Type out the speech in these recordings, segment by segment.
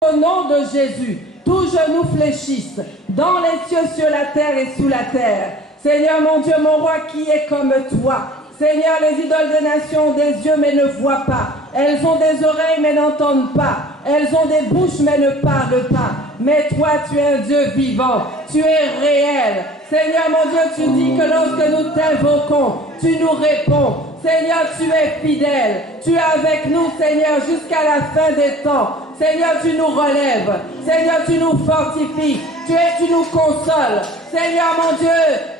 Au nom de Jésus, tous genoux fléchissent, dans les cieux, sur la terre et sous la terre. Seigneur mon Dieu, mon roi, qui est comme toi? Seigneur, les idoles des nations ont des yeux mais ne voient pas. Elles ont des oreilles mais n'entendent pas. Elles ont des bouches mais ne parlent pas. Mais toi, tu es un Dieu vivant. Tu es réel. Seigneur mon Dieu, tu dis que lorsque nous t'invoquons, tu nous réponds. Seigneur, tu es fidèle. Tu es avec nous, Seigneur, jusqu'à la fin des temps. Seigneur, tu nous relèves. Seigneur, tu nous fortifies. Tu nous consoles. Seigneur mon Dieu,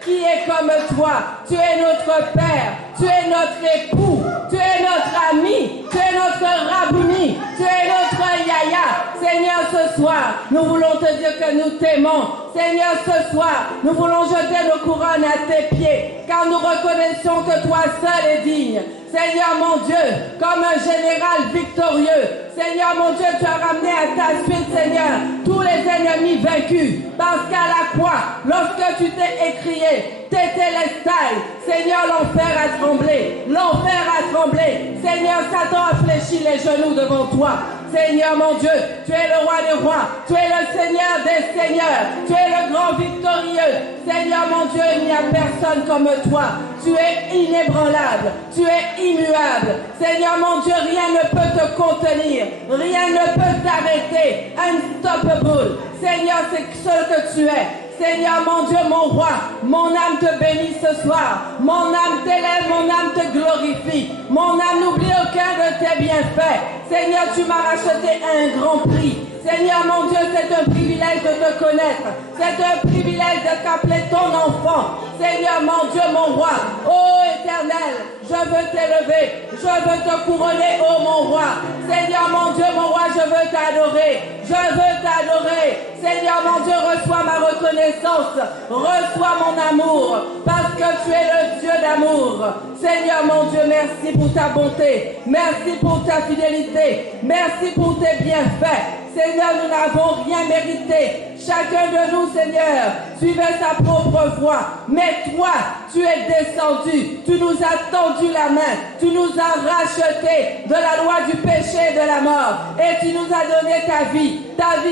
qui est comme toi? Tu es notre Père. Tu es notre époux. Tu es notre ami. Tu es notre Rabouni. Tu es notre Yaya. Seigneur, ce soir, nous voulons te dire que nous t'aimons. Seigneur, ce soir, nous voulons jeter nos couronnes à tes pieds, car nous reconnaissons que toi seul es digne. Seigneur mon Dieu, comme un général victorieux, Seigneur mon Dieu, tu as ramené à ta suite, Seigneur, tous les ennemis vaincus, parce qu'à la croix, lorsque tu t'es écrié, tétélestai, Seigneur, l'enfer a tremblé, l'enfer a tremblé, Seigneur, Satan a fléchi les genoux devant toi. Seigneur mon Dieu, tu es le roi des rois, tu es le Seigneur des seigneurs, tu es le grand victorieux. Seigneur mon Dieu, il n'y a personne comme toi. Tu es inébranlable, tu es immuable. Seigneur mon Dieu, rien ne peut te contenir, rien ne peut t'arrêter. Unstoppable. Seigneur, c'est ce que tu es. Seigneur mon Dieu, mon roi, mon âme te bénit ce soir. Mon âme t'élève, mon âme te glorifie. Mon âme n'oublie aucun de tes bienfaits. Seigneur, tu m'as racheté à un grand prix. Seigneur mon Dieu, c'est un privilège de te connaître. C'est un privilège d'être appelé ton enfant. Seigneur mon Dieu, mon roi, ô éternel, je veux t'élever, je veux te couronner, ô mon roi. Seigneur mon Dieu, mon roi, je veux t'adorer, je veux t'adorer. Seigneur mon Dieu, reçois ma reconnaissance, reçois mon amour, parce que tu es le Dieu d'amour. Seigneur mon Dieu, merci pour ta bonté, merci pour ta fidélité, merci pour tes bienfaits. Seigneur, nous n'avons rien mérité. Chacun de nous, Seigneur, suivait sa propre voie. Mais toi, tu es descendu. Tu nous as tendu la main. Tu nous as rachetés de la loi du péché et de la mort. Et tu nous as donné ta vie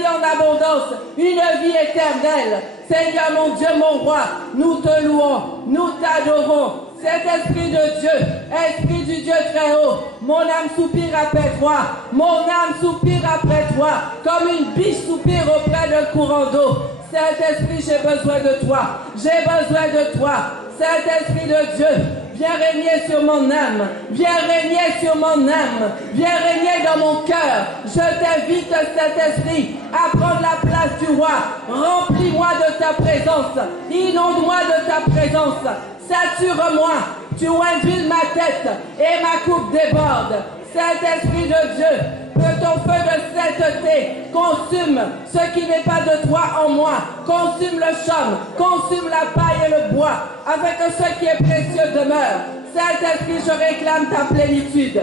en abondance, une vie éternelle. Seigneur, mon Dieu, mon roi, nous te louons, nous t'adorons. Cet esprit de Dieu, esprit du Dieu très haut, mon âme soupire après toi, mon âme soupire après toi, comme une biche soupire auprès d'un courant d'eau. Saint-Esprit, j'ai besoin de toi, j'ai besoin de toi. Saint-Esprit de Dieu, viens régner sur mon âme, viens régner sur mon âme, viens régner dans mon cœur. Je t'invite, Saint-Esprit, à prendre la place du roi. Remplis-moi de ta présence, inonde-moi de ta présence. Sature-moi, tu induis ma tête et ma coupe déborde. Saint-Esprit de Dieu, que ton feu de sainteté consume ce qui n'est pas de toi en moi. Consume le chaume, consume la paille et le bois, afin que ce qui est précieux demeure. Saint-Esprit, je réclame ta plénitude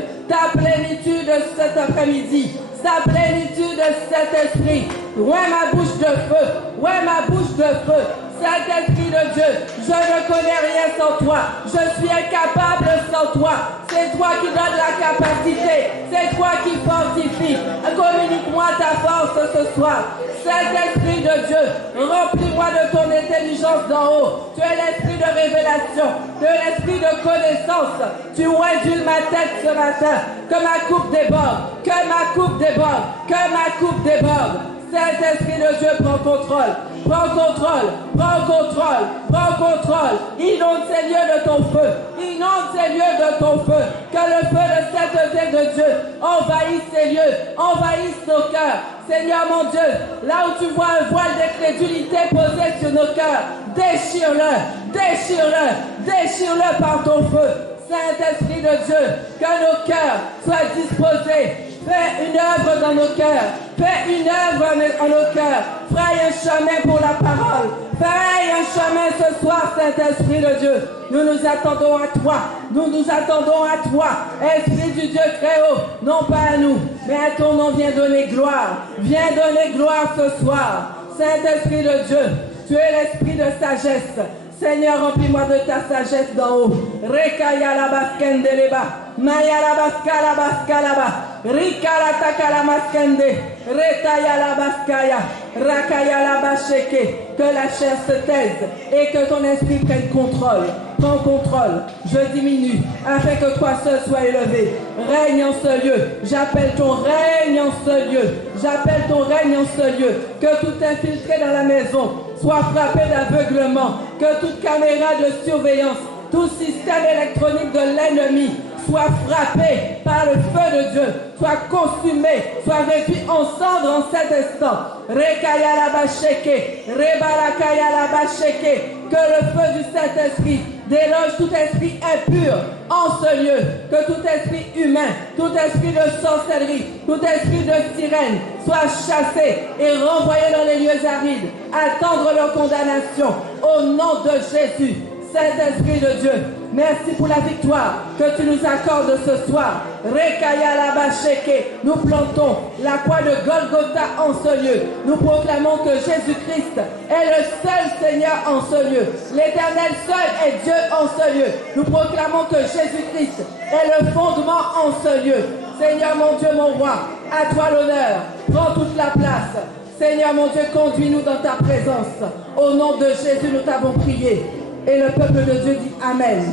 cet après-midi, ta plénitude de cet esprit. Ouais, ma bouche de feu, ouais, ma bouche de feu. Saint-Esprit de Dieu, je ne connais rien sans toi. Je suis incapable sans toi. C'est toi qui donnes la capacité. C'est toi qui fortifie. Communique-moi ta force ce soir. Saint-Esprit de Dieu, remplis-moi de ton intelligence d'en haut. Tu es l'esprit de révélation, tu es l'esprit de connaissance. Tu induis ma tête ce matin, que ma coupe déborde, que ma coupe déborde, que ma coupe déborde. Saint-Esprit de Dieu, prends contrôle, prends contrôle, prends contrôle, prends contrôle. Inonde ces lieux de ton feu, inonde ces lieux de ton feu. Que le feu de sainteté de Dieu envahisse ces lieux, envahisse nos cœurs. Seigneur mon Dieu, là où tu vois un voile d'incrédulité posé sur nos cœurs, déchire-le, déchire-le, déchire-le par ton feu. Saint-Esprit de Dieu, que nos cœurs soient disposés. Fais une œuvre dans nos cœurs. Fais une œuvre en nos cœurs. Fraye un chemin pour la parole. Fraye un chemin ce soir, Saint-Esprit de Dieu. Nous nous attendons à toi. Nous nous attendons à toi. Esprit du Dieu très haut. Non pas à nous, mais à ton nom viens donner gloire. Viens donner gloire ce soir. Saint-Esprit de Dieu, tu es l'esprit de sagesse. Seigneur, remplis-moi de ta sagesse d'en haut. Rekaya la baskendeleba. Maya la baskalaba. Rikala takala maskende. Retaya la baskaya. Rakaya la basheke. Que la chair se taise et que ton esprit prenne contrôle. Prends contrôle. Je diminue afin que toi seul sois élevé. Règne en ce lieu. J'appelle ton règne en ce lieu. J'appelle ton règne en ce lieu. Que tout infiltré dans la maison soit frappé d'aveuglement. Que toute caméra de surveillance, tout système électronique de l'ennemi soit frappé par le feu de Dieu, soit consumé, soit réduit en cendres en cet instant. Rekaya la basheke, rebarakaya la basheke. Que le feu du Saint-Esprit déloge tout esprit impur en ce lieu. Que tout esprit humain, tout esprit de sorcellerie, tout esprit de sirène soit chassé et renvoyé dans les lieux arides, attendre leur condamnation au nom de Jésus. Saint-Esprit de Dieu, merci pour la victoire que tu nous accordes ce soir. Rekaya la basheke. Nous plantons la croix de Golgotha en ce lieu. Nous proclamons que Jésus-Christ est le seul Seigneur en ce lieu. L'Éternel seul est Dieu en ce lieu. Nous proclamons que Jésus-Christ est le fondement en ce lieu. Seigneur mon Dieu, mon roi, à toi l'honneur. Prends toute la place. Seigneur mon Dieu, conduis-nous dans ta présence. Au nom de Jésus, nous t'avons prié. Et le peuple de Dieu dit Amen.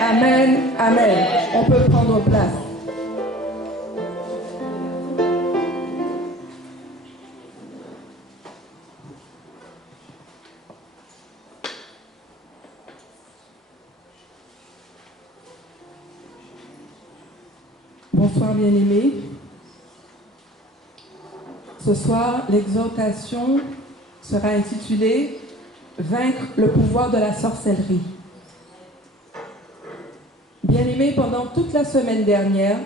Amen. Amen. On peut prendre place. Bonsoir bien-aimés. Ce soir, l'exhortation sera intitulée Vaincre le pouvoir de la sorcellerie. Bien-aimés, pendant toute la semaine dernière,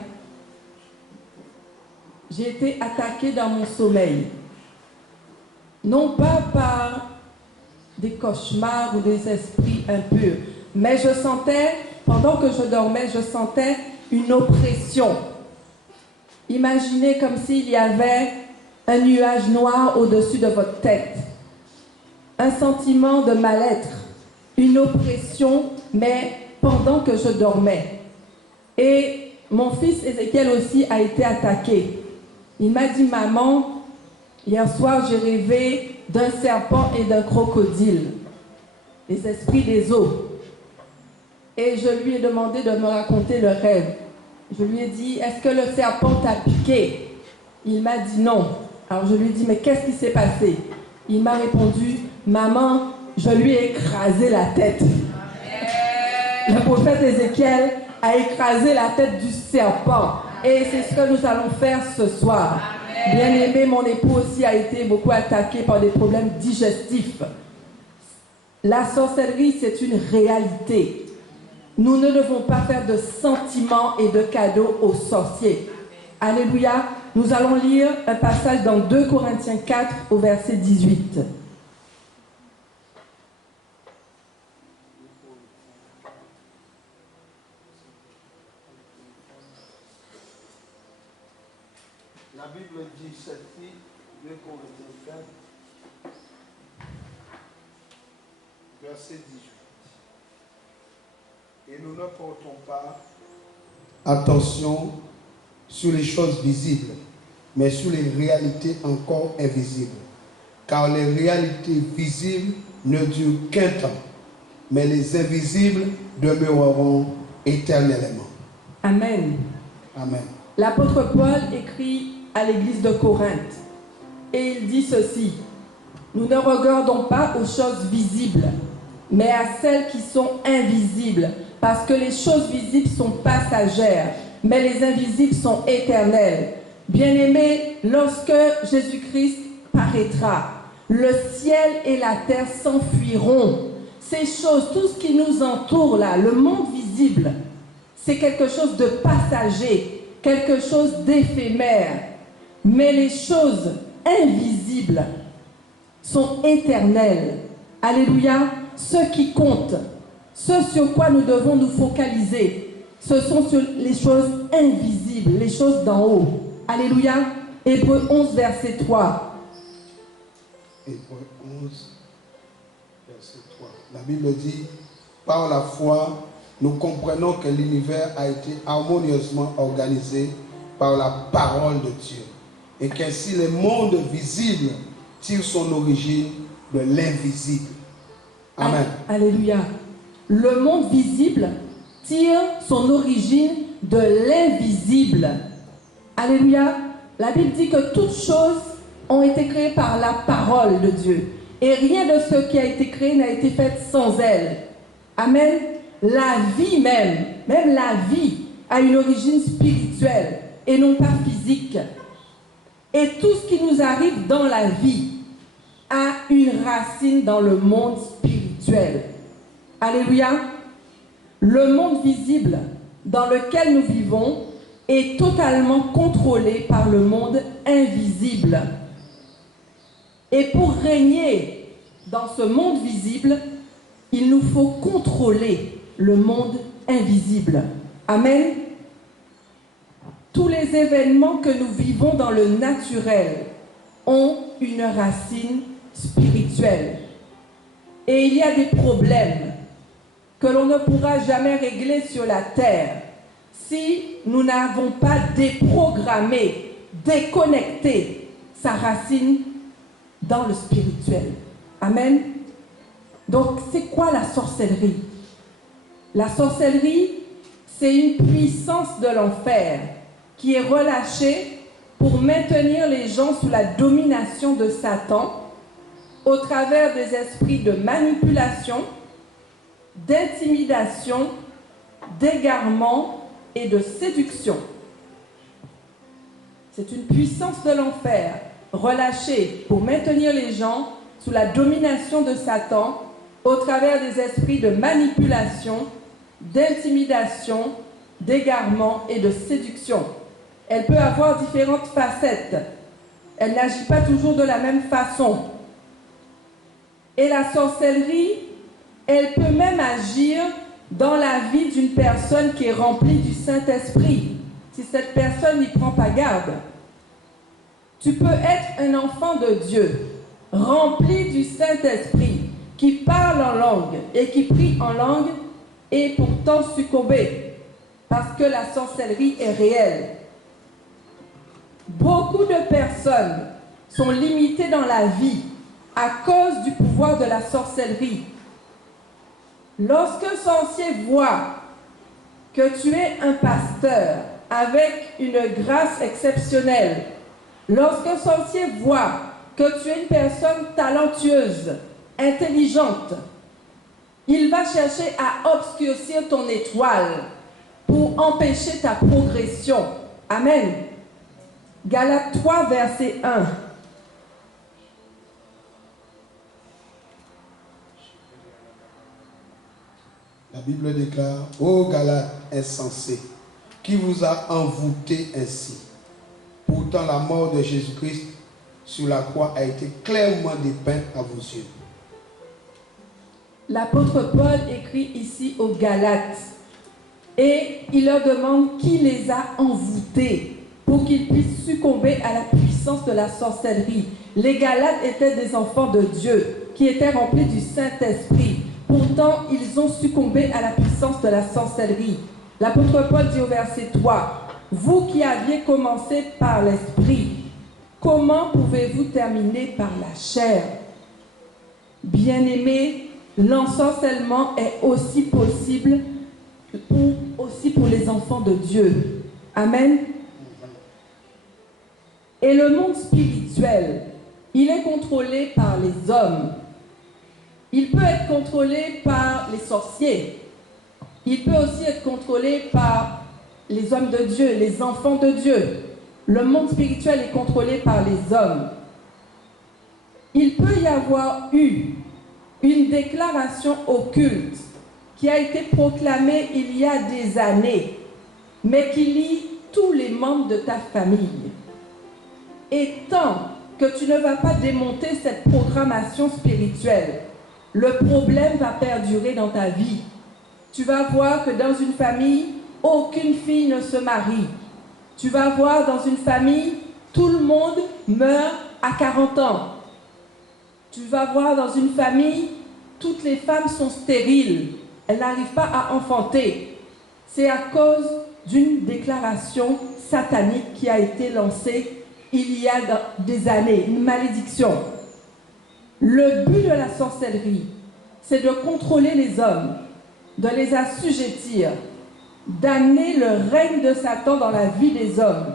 j'ai été attaquée dans mon sommeil. Non pas par des cauchemars ou des esprits impurs, mais je sentais, pendant que je dormais, je sentais une oppression. Imaginez comme s'il y avait un nuage noir au-dessus de votre tête. Un sentiment de mal-être, une oppression, mais pendant que je dormais. Et mon fils Ézéchiel aussi a été attaqué. Il m'a dit, maman, hier soir j'ai rêvé d'un serpent et d'un crocodile, les esprits des eaux. Et je lui ai demandé de me raconter le rêve. Je lui ai dit, est-ce que le serpent t'a piqué? Il m'a dit non. Alors je lui ai dit, mais qu'est-ce qui s'est passé? Il m'a répondu, maman, je lui ai écrasé la tête. Le prophète Ézéchiel a écrasé la tête du serpent. Et c'est ce que nous allons faire ce soir. Bien-aimé, mon époux aussi a été beaucoup attaqué par des problèmes digestifs. La sorcellerie, c'est une réalité. Nous ne devons pas faire de sentiments et de cadeaux aux sorciers. Alléluia. Nous allons lire un passage dans 2 Corinthiens 4 au verset 18. La Bible dit ceci, 2 Corinthiens 4, verset 18. Et nous ne portons pas attention sur les choses visibles, mais sur les réalités encore invisibles. Car les réalités visibles ne durent qu'un temps, mais les invisibles demeureront éternellement. Amen. Amen. L'apôtre Paul écrit à l'église de Corinthe et il dit ceci: nous ne regardons pas aux choses visibles, mais à celles qui sont invisibles, parce que les choses visibles sont passagères, mais les invisibles sont éternelles. Bien-aimés, lorsque Jésus-Christ paraîtra, le ciel et la terre s'enfuiront. Ces choses, tout ce qui nous entoure là, le monde visible, c'est quelque chose de passager, quelque chose d'éphémère. Mais les choses invisibles sont éternelles. Alléluia. Ce qui compte, ce sur quoi nous devons nous focaliser, ce sont sur les choses invisibles, les choses d'en haut. Alléluia. Hébreux 11, verset 3. Hébreux 11, verset 3. La Bible dit, par la foi, nous comprenons que l'univers a été harmonieusement organisé par la parole de Dieu. Et qu'ainsi le monde visible tire son origine de l'invisible. Amen. Alléluia. Le monde visible tire son origine de l'invisible. Alléluia. La Bible dit que toutes choses ont été créées par la parole de Dieu. Et rien de ce qui a été créé n'a été fait sans elle. Amen. La vie même la vie a une origine spirituelle et non pas physique. Et tout ce qui nous arrive dans la vie a une racine dans le monde spirituel. Alléluia. Le monde visible dans lequel nous vivons est totalement contrôlé par le monde invisible. Et pour régner dans ce monde visible, il nous faut contrôler le monde invisible. Amen. Tous les événements que nous vivons dans le naturel ont une racine spirituelle. Et il y a des problèmes que l'on ne pourra jamais régler sur la terre si nous n'avons pas déprogrammé, déconnecté sa racine dans le spirituel. Amen. Donc, c'est quoi la sorcellerie? La sorcellerie, c'est une puissance de l'enfer qui est relâchée pour maintenir les gens sous la domination de Satan au travers des esprits de manipulation, d'intimidation, d'égarement et de séduction. C'est une puissance de l'enfer relâchée pour maintenir les gens sous la domination de Satan au travers des esprits de manipulation, d'intimidation, d'égarement et de séduction. Elle peut avoir différentes facettes. Elle n'agit pas toujours de la même façon. Et la sorcellerie, elle peut même agir dans la vie d'une personne qui est remplie du Saint-Esprit, si cette personne n'y prend pas garde. Tu peux être un enfant de Dieu, rempli du Saint-Esprit, qui parle en langue et qui prie en langue, et pourtant succomber, parce que la sorcellerie est réelle. Beaucoup de personnes sont limitées dans la vie à cause du pouvoir de la sorcellerie. Lorsqu'un sorcier voit que tu es un pasteur avec une grâce exceptionnelle, lorsqu'un sorcier voit que tu es une personne talentueuse, intelligente, il va chercher à obscurcir ton étoile pour empêcher ta progression. Amen. Galates 3, verset 1. La Bible déclare: ô Galates insensés, qui vous a envoûté ainsi? Pourtant la mort de Jésus-Christ sur la croix a été clairement dépeinte à vos yeux. L'apôtre Paul écrit ici aux Galates et il leur demande qui les a envoûtés pour qu'ils puissent succomber à la puissance de la sorcellerie. Les Galates étaient des enfants de Dieu qui étaient remplis du Saint-Esprit. Pourtant, ils ont succombé à la puissance de la sorcellerie. L'apôtre Paul dit au verset 3, « Vous qui aviez commencé par l'Esprit, comment pouvez-vous terminer par la chair? Bien-aimés, l'ensorcellement est aussi possible pour les enfants de Dieu. » Amen. Et le monde spirituel, il est contrôlé par les hommes. Il peut être contrôlé par les sorciers. Il peut aussi être contrôlé par les hommes de Dieu, les enfants de Dieu. Le monde spirituel est contrôlé par les hommes. Il peut y avoir eu une déclaration occulte qui a été proclamée il y a des années, mais qui lie tous les membres de ta famille. Et tant que tu ne vas pas démonter cette programmation spirituelle, le problème va perdurer dans ta vie. Tu vas voir que dans une famille, aucune fille ne se marie. Tu vas voir dans une famille, tout le monde meurt à 40 ans. Tu vas voir dans une famille, toutes les femmes sont stériles. Elles n'arrivent pas à enfanter. C'est à cause d'une déclaration satanique qui a été lancée il y a des années, une malédiction. Le but de la sorcellerie, c'est de contrôler les hommes, de les assujettir, d'amener le règne de Satan dans la vie des hommes.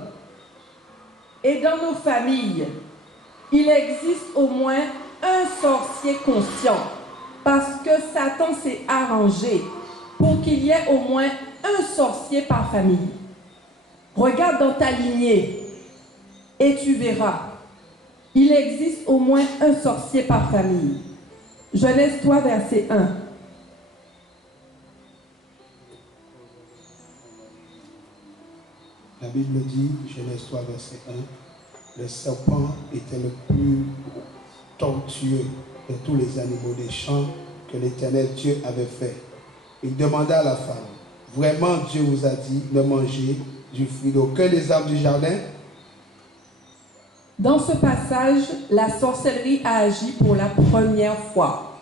Et dans nos familles, il existe au moins un sorcier conscient, parce que Satan s'est arrangé pour qu'il y ait au moins un sorcier par famille. Regarde dans ta lignée et tu verras, il existe au moins un sorcier par famille. Genèse 3, verset 1. La Bible dit, Genèse 3, verset 1, le serpent était le plus tortueux de tous les animaux des champs que l'Éternel Dieu avait fait. Il demanda à la femme, vraiment Dieu vous a dit de manger du fruit d'aucun des arbres du jardin? Dans ce passage, la sorcellerie a agi pour la première fois.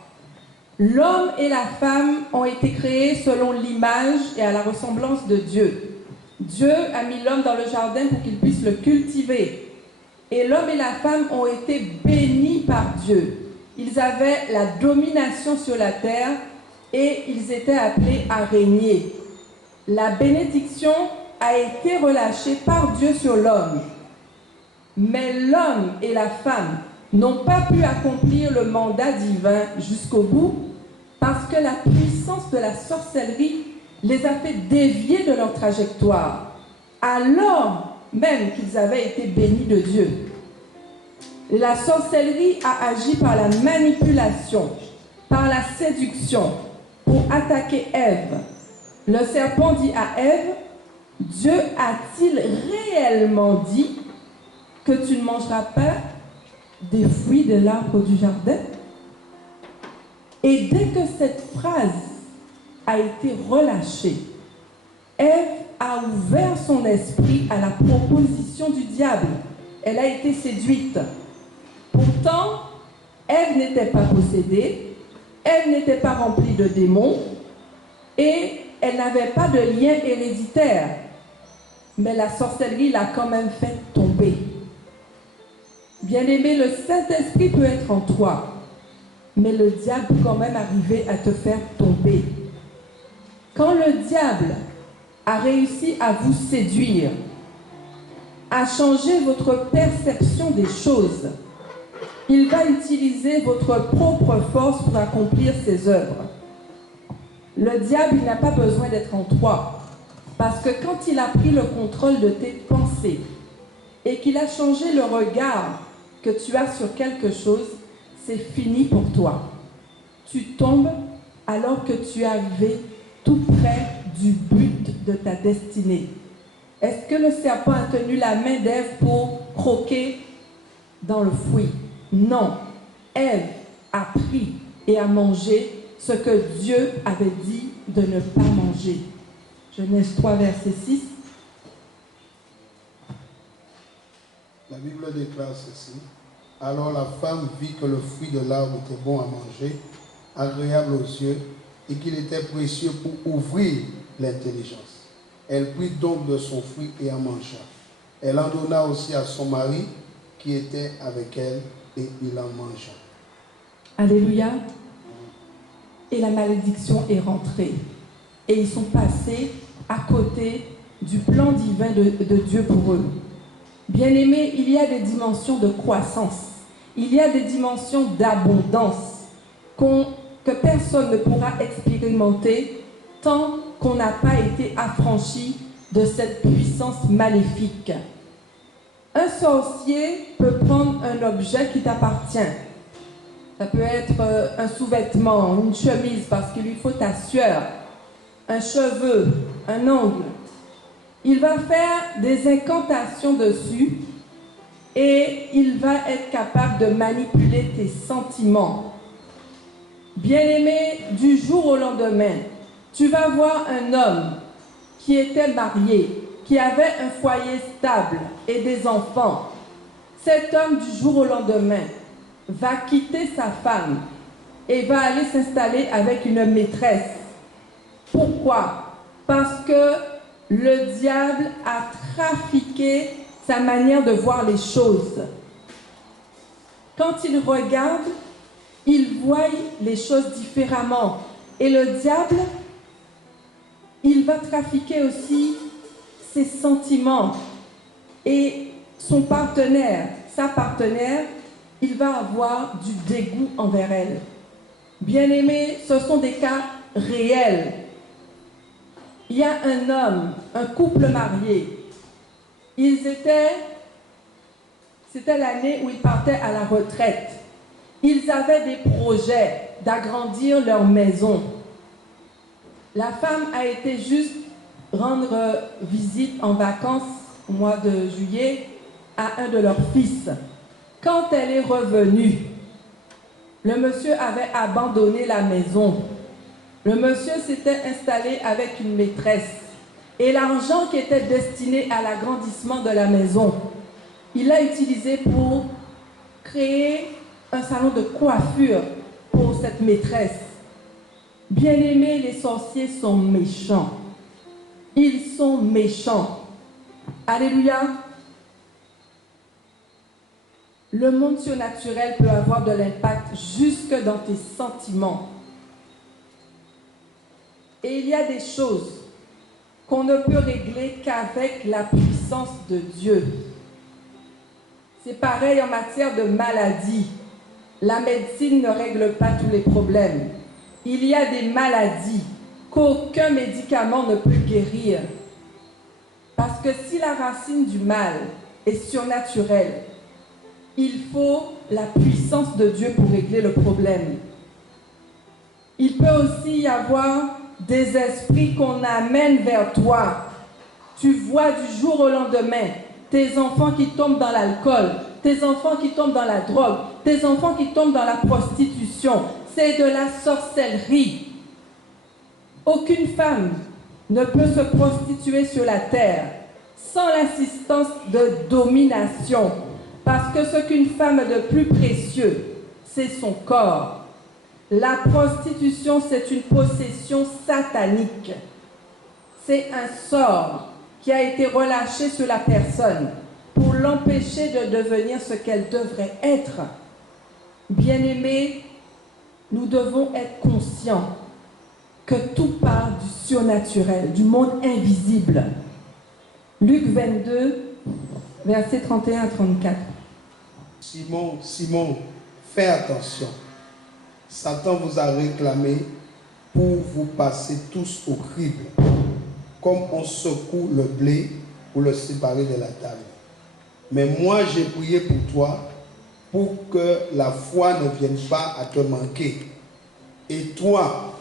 L'homme et la femme ont été créés selon l'image et à la ressemblance de Dieu. Dieu a mis l'homme dans le jardin pour qu'il puisse le cultiver. Et l'homme et la femme ont été bénis par Dieu. Ils avaient la domination sur la terre et ils étaient appelés à régner. La bénédiction a été relâchée par Dieu sur l'homme. Mais l'homme et la femme n'ont pas pu accomplir le mandat divin jusqu'au bout parce que la puissance de la sorcellerie les a fait dévier de leur trajectoire, alors même qu'ils avaient été bénis de Dieu. La sorcellerie a agi par la manipulation, par la séduction, pour attaquer Ève. Le serpent dit à Ève, Dieu a-t-il réellement dit que tu ne mangeras pas des fruits de l'arbre du jardin? Et dès que cette phrase a été relâchée, Ève a ouvert son esprit à la proposition du diable. Elle a été séduite. Pourtant, Ève n'était pas possédée, Ève n'était pas remplie de démons et elle n'avait pas de lien héréditaire. Mais la sorcellerie l'a quand même fait tomber. Bien-aimé, le Saint-Esprit peut être en toi, mais le diable peut quand même arriver à te faire tomber. Quand le diable a réussi à vous séduire, à changer votre perception des choses, il va utiliser votre propre force pour accomplir ses œuvres. Le diable, il n'a pas besoin d'être en toi, parce que quand il a pris le contrôle de tes pensées et qu'il a changé le regard que tu as sur quelque chose, c'est fini pour toi. Tu tombes alors que tu es arrivé tout près du but de ta destinée. Est-ce que le serpent a tenu la main d'Ève pour croquer dans le fruit? Non. Ève a pris et a mangé ce que Dieu avait dit de ne pas manger. Genèse 3, verset 6. La Bible déclare ceci. Alors la femme vit que le fruit de l'arbre était bon à manger, agréable aux yeux, et qu'il était précieux pour ouvrir l'intelligence. Elle prit donc de son fruit et en mangea. Elle en donna aussi à son mari qui était avec elle, et il en mangea. Alléluia. Et la malédiction est rentrée. Et ils sont passés à côté du plan divin de Dieu pour eux. Bien-aimés, il y a des dimensions de croissance. Il y a des dimensions d'abondance que personne ne pourra expérimenter tant qu'on n'a pas été affranchi de cette puissance maléfique. Un sorcier peut prendre un objet qui t'appartient. Ça peut être un sous-vêtement, une chemise parce qu'il lui faut ta sueur, un cheveu, un ongle. Il va faire des incantations dessus et il va être capable de manipuler tes sentiments. Bien-aimé, du jour au lendemain, tu vas voir un homme qui était marié, qui avait un foyer stable et des enfants. Cet homme, du jour au lendemain, va quitter sa femme et va aller s'installer avec une maîtresse. Pourquoi? Parce que le diable a trafiqué sa manière de voir les choses. Quand il regarde, il voit les choses différemment. Et le diable, il va trafiquer aussi ses sentiments. Et son partenaire, sa partenaire, il va avoir du dégoût envers elle. Bien-aimés, ce sont des cas réels. Il y a un homme, un couple marié. C'était l'année où ils partaient à la retraite. Ils avaient des projets d'agrandir leur maison. La femme a été juste rendre visite en vacances au mois de juillet à un de leurs fils. Quand elle est revenue, le monsieur avait abandonné la maison. Le monsieur s'était installé avec une maîtresse. Et l'argent qui était destiné à l'agrandissement de la maison, il l'a utilisé pour créer un salon de coiffure pour cette maîtresse. Bien-aimés, les sorciers sont méchants. Ils sont méchants. Alléluia. Le monde surnaturel peut avoir de l'impact jusque dans tes sentiments. Et il y a des choses qu'on ne peut régler qu'avec la puissance de Dieu. C'est pareil en matière de maladie. La médecine ne règle pas tous les problèmes. Il y a des maladies qu'aucun médicament ne peut guérir. Parce que si la racine du mal est surnaturelle, il faut la puissance de Dieu pour régler le problème. Il peut aussi y avoir des esprits qu'on amène vers toi. Tu vois du jour au lendemain tes enfants qui tombent dans l'alcool, tes enfants qui tombent dans la drogue, tes enfants qui tombent dans la prostitution. C'est de la sorcellerie. Aucune femme ne peut se prostituer sur la terre sans l'assistance de domination. Parce que ce qu'une femme a de plus précieux, c'est son corps. La prostitution, c'est une possession satanique. C'est un sort qui a été relâché sur la personne pour l'empêcher de devenir ce qu'elle devrait être. Bien-aimés, nous devons être conscients que tout part du surnaturel, du monde invisible. Luc 22, versets 31 à 34. Simon, fais attention. Satan vous a réclamé pour vous passer tous au crible, comme on secoue le blé pour le séparer de la table. Mais moi, j'ai prié pour toi, pour que la foi ne vienne pas à te manquer. Et toi,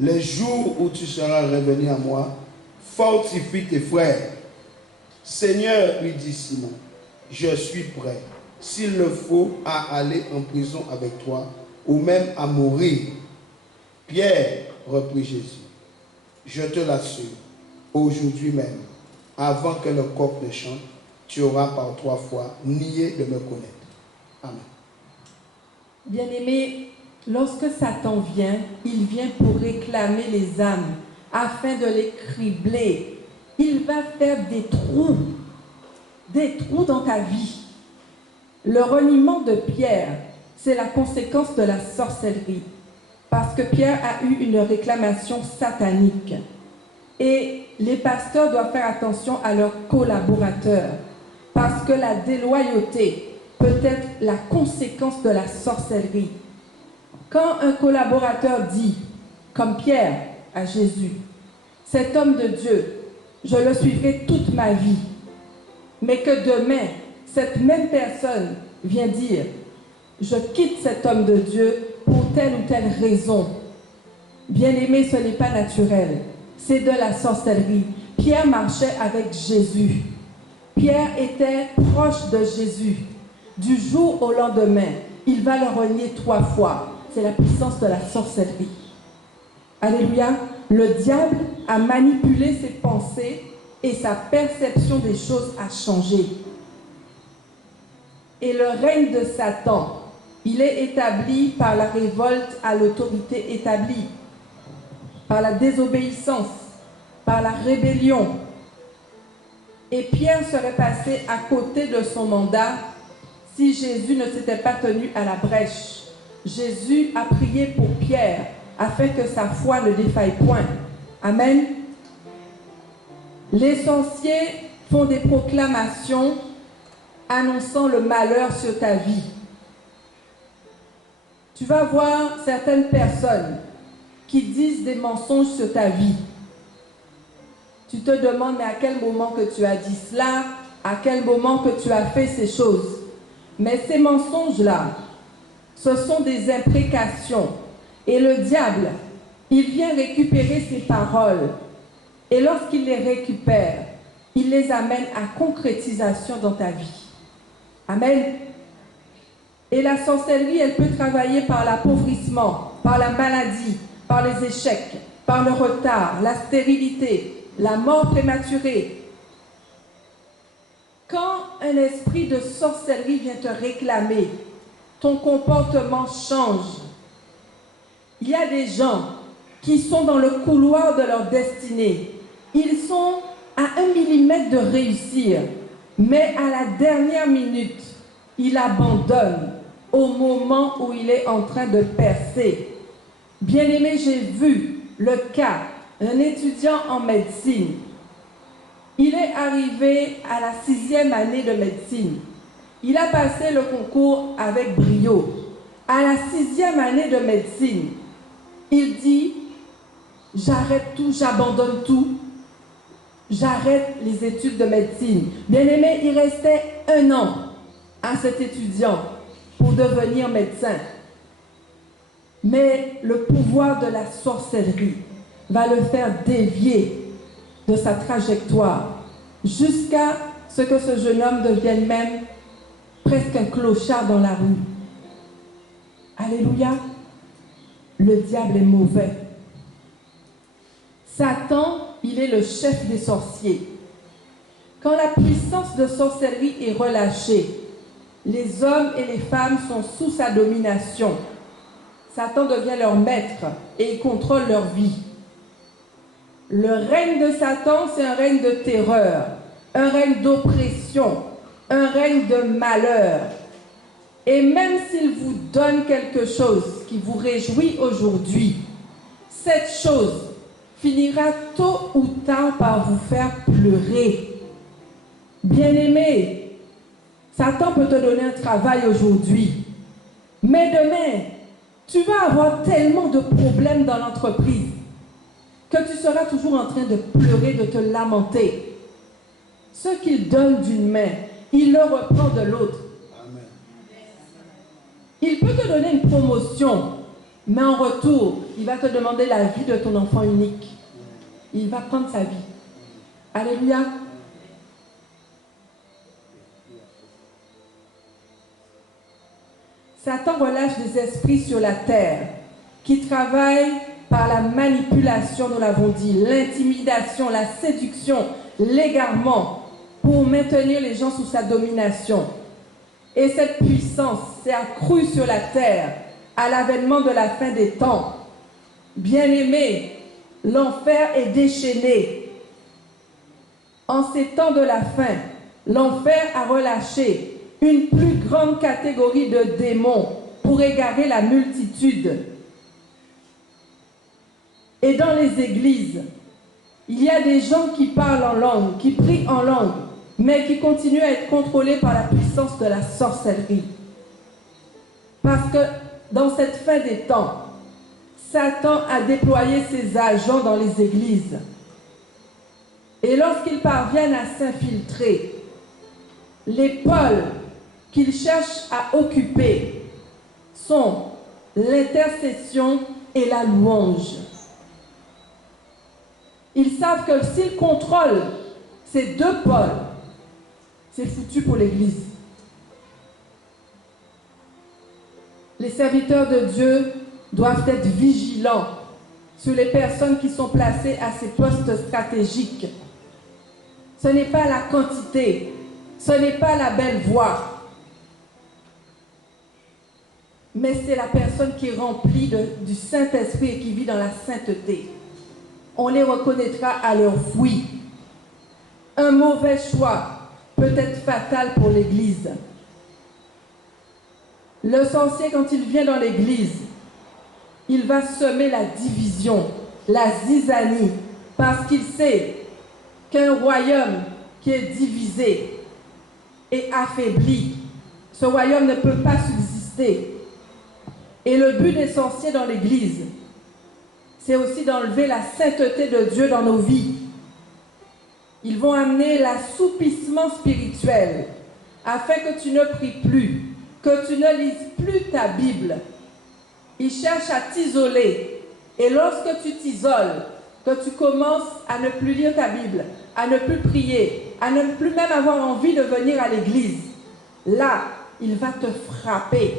les jours où tu seras revenu à moi, fortifie tes frères. Seigneur, lui dit Simon, je suis prêt, s'il le faut, à aller en prison avec toi, ou même à mourir. Pierre, reprit Jésus, je te l'assure, aujourd'hui même, avant que le coq ne chante, tu auras par 3 fois nié de me connaître. Amen. Bien-aimés, lorsque Satan vient, il vient pour réclamer les âmes, afin de les cribler. Il va faire des trous dans ta vie. Le reniement de Pierre, c'est la conséquence de la sorcellerie. Parce que Pierre a eu une réclamation satanique. Et les pasteurs doivent faire attention à leurs collaborateurs. Parce que la déloyauté peut être la conséquence de la sorcellerie. Quand un collaborateur dit, comme Pierre à Jésus, cet homme de Dieu, je le suivrai toute ma vie, mais que demain, cette même personne vient dire, je quitte cet homme de Dieu pour telle ou telle raison. Bien-aimé, ce n'est pas naturel. C'est de la sorcellerie. Pierre marchait avec Jésus. Pierre était proche de Jésus. Du jour au lendemain, il va le renier 3 fois. C'est la puissance de la sorcellerie. Alléluia. Le diable a manipulé ses pensées et sa perception des choses a changé. Et le règne de Satan, il est établi par la révolte à l'autorité établie, par la désobéissance, par la rébellion, et Pierre serait passé à côté de son mandat si Jésus ne s'était pas tenu à la brèche. Jésus a prié pour Pierre afin que sa foi ne défaille point. Amen. Les sorciers font des proclamations annonçant le malheur sur ta vie. Tu vas voir certaines personnes qui disent des mensonges sur ta vie. Tu te demandes, mais à quel moment que tu as dit cela? À quel moment que tu as fait ces choses? Mais ces mensonges-là, ce sont des imprécations. Et le diable, il vient récupérer ces paroles. Et lorsqu'il les récupère, il les amène à concrétisation dans ta vie. Amen. Et la sorcellerie, elle peut travailler par l'appauvrissement, par la maladie, par les échecs, par le retard, la stérilité, la mort prématurée. Quand un esprit de sorcellerie vient te réclamer, ton comportement change. Il y a des gens qui sont dans le couloir de leur destinée. Ils sont à 1 millimètre de réussir, mais à la dernière minute, il abandonne au moment où il est en train de percer. Bien-aimé, j'ai vu le cas d'un étudiant en médecine. Il est arrivé à la 6e année de médecine. Il a passé le concours avec brio. À la 6e année de médecine, il dit, j'arrête tout, j'abandonne tout, j'arrête les études de médecine. Bien-aimé, il restait 1 an à cet étudiant pour devenir médecin. Mais le pouvoir de la sorcellerie va le faire dévier de sa trajectoire jusqu'à ce que ce jeune homme devienne même presque un clochard dans la rue. Alléluia. Le diable est mauvais. Satan, il est le chef des sorciers. Quand la puissance de sorcellerie est relâchée, les hommes et les femmes sont sous sa domination. Satan devient leur maître et il contrôle leur vie. Le règne de Satan, c'est un règne de terreur, un règne d'oppression, un règne de malheur. Et même s'il vous donne quelque chose qui vous réjouit aujourd'hui, cette chose finira tôt ou tard par vous faire pleurer. Bien-aimé, Satan peut te donner un travail aujourd'hui, mais demain, tu vas avoir tellement de problèmes dans l'entreprise que tu seras toujours en train de pleurer, de te lamenter. Ce qu'il donne d'une main, il le reprend de l'autre. Il peut te donner une promotion, mais en retour, il va te demander la vie de ton enfant unique. Il va prendre sa vie. Alléluia. Satan relâche des esprits sur la terre qui travaillent par la manipulation, nous l'avons dit, l'intimidation, la séduction, l'égarement, pour maintenir les gens sous sa domination. Et cette puissance s'est accrue sur la terre à l'avènement de la fin des temps. Bien-aimés, l'enfer est déchaîné. En ces temps de la fin, l'enfer a relâché une plus grande catégorie de démons pour égarer la multitude. Et dans les églises, il y a des gens qui parlent en langue, qui prient en langue, mais qui continuent à être contrôlés par la puissance de la sorcellerie. Parce que dans cette fin des temps, Satan a déployé ses agents dans les églises. Et lorsqu'ils parviennent à s'infiltrer, les pôles qu'ils cherchent à occuper sont l'intercession et la louange. Ils savent que s'ils contrôlent ces 2 pôles, c'est foutu pour l'Église. Les serviteurs de Dieu doivent être vigilants sur les personnes qui sont placées à ces postes stratégiques. Ce n'est pas la quantité, ce n'est pas la belle voix, mais c'est la personne qui est remplie du Saint-Esprit et qui vit dans la sainteté. On les reconnaîtra à leurs fruits. Un mauvais choix peut être fatal pour l'Église. Le sorcier, quand il vient dans l'Église, il va semer la division, la zizanie, parce qu'il sait qu'un royaume qui est divisé et affaibli, ce royaume ne peut pas subsister. Et le but des sorciers dans l'Église, c'est aussi d'enlever la sainteté de Dieu dans nos vies. Ils vont amener l'assoupissement spirituel afin que tu ne pries plus, que tu ne lises plus ta Bible. Ils cherchent à t'isoler. Et lorsque tu t'isoles, que tu commences à ne plus lire ta Bible, à ne plus prier, à ne plus même avoir envie de venir à l'église, là, il va te frapper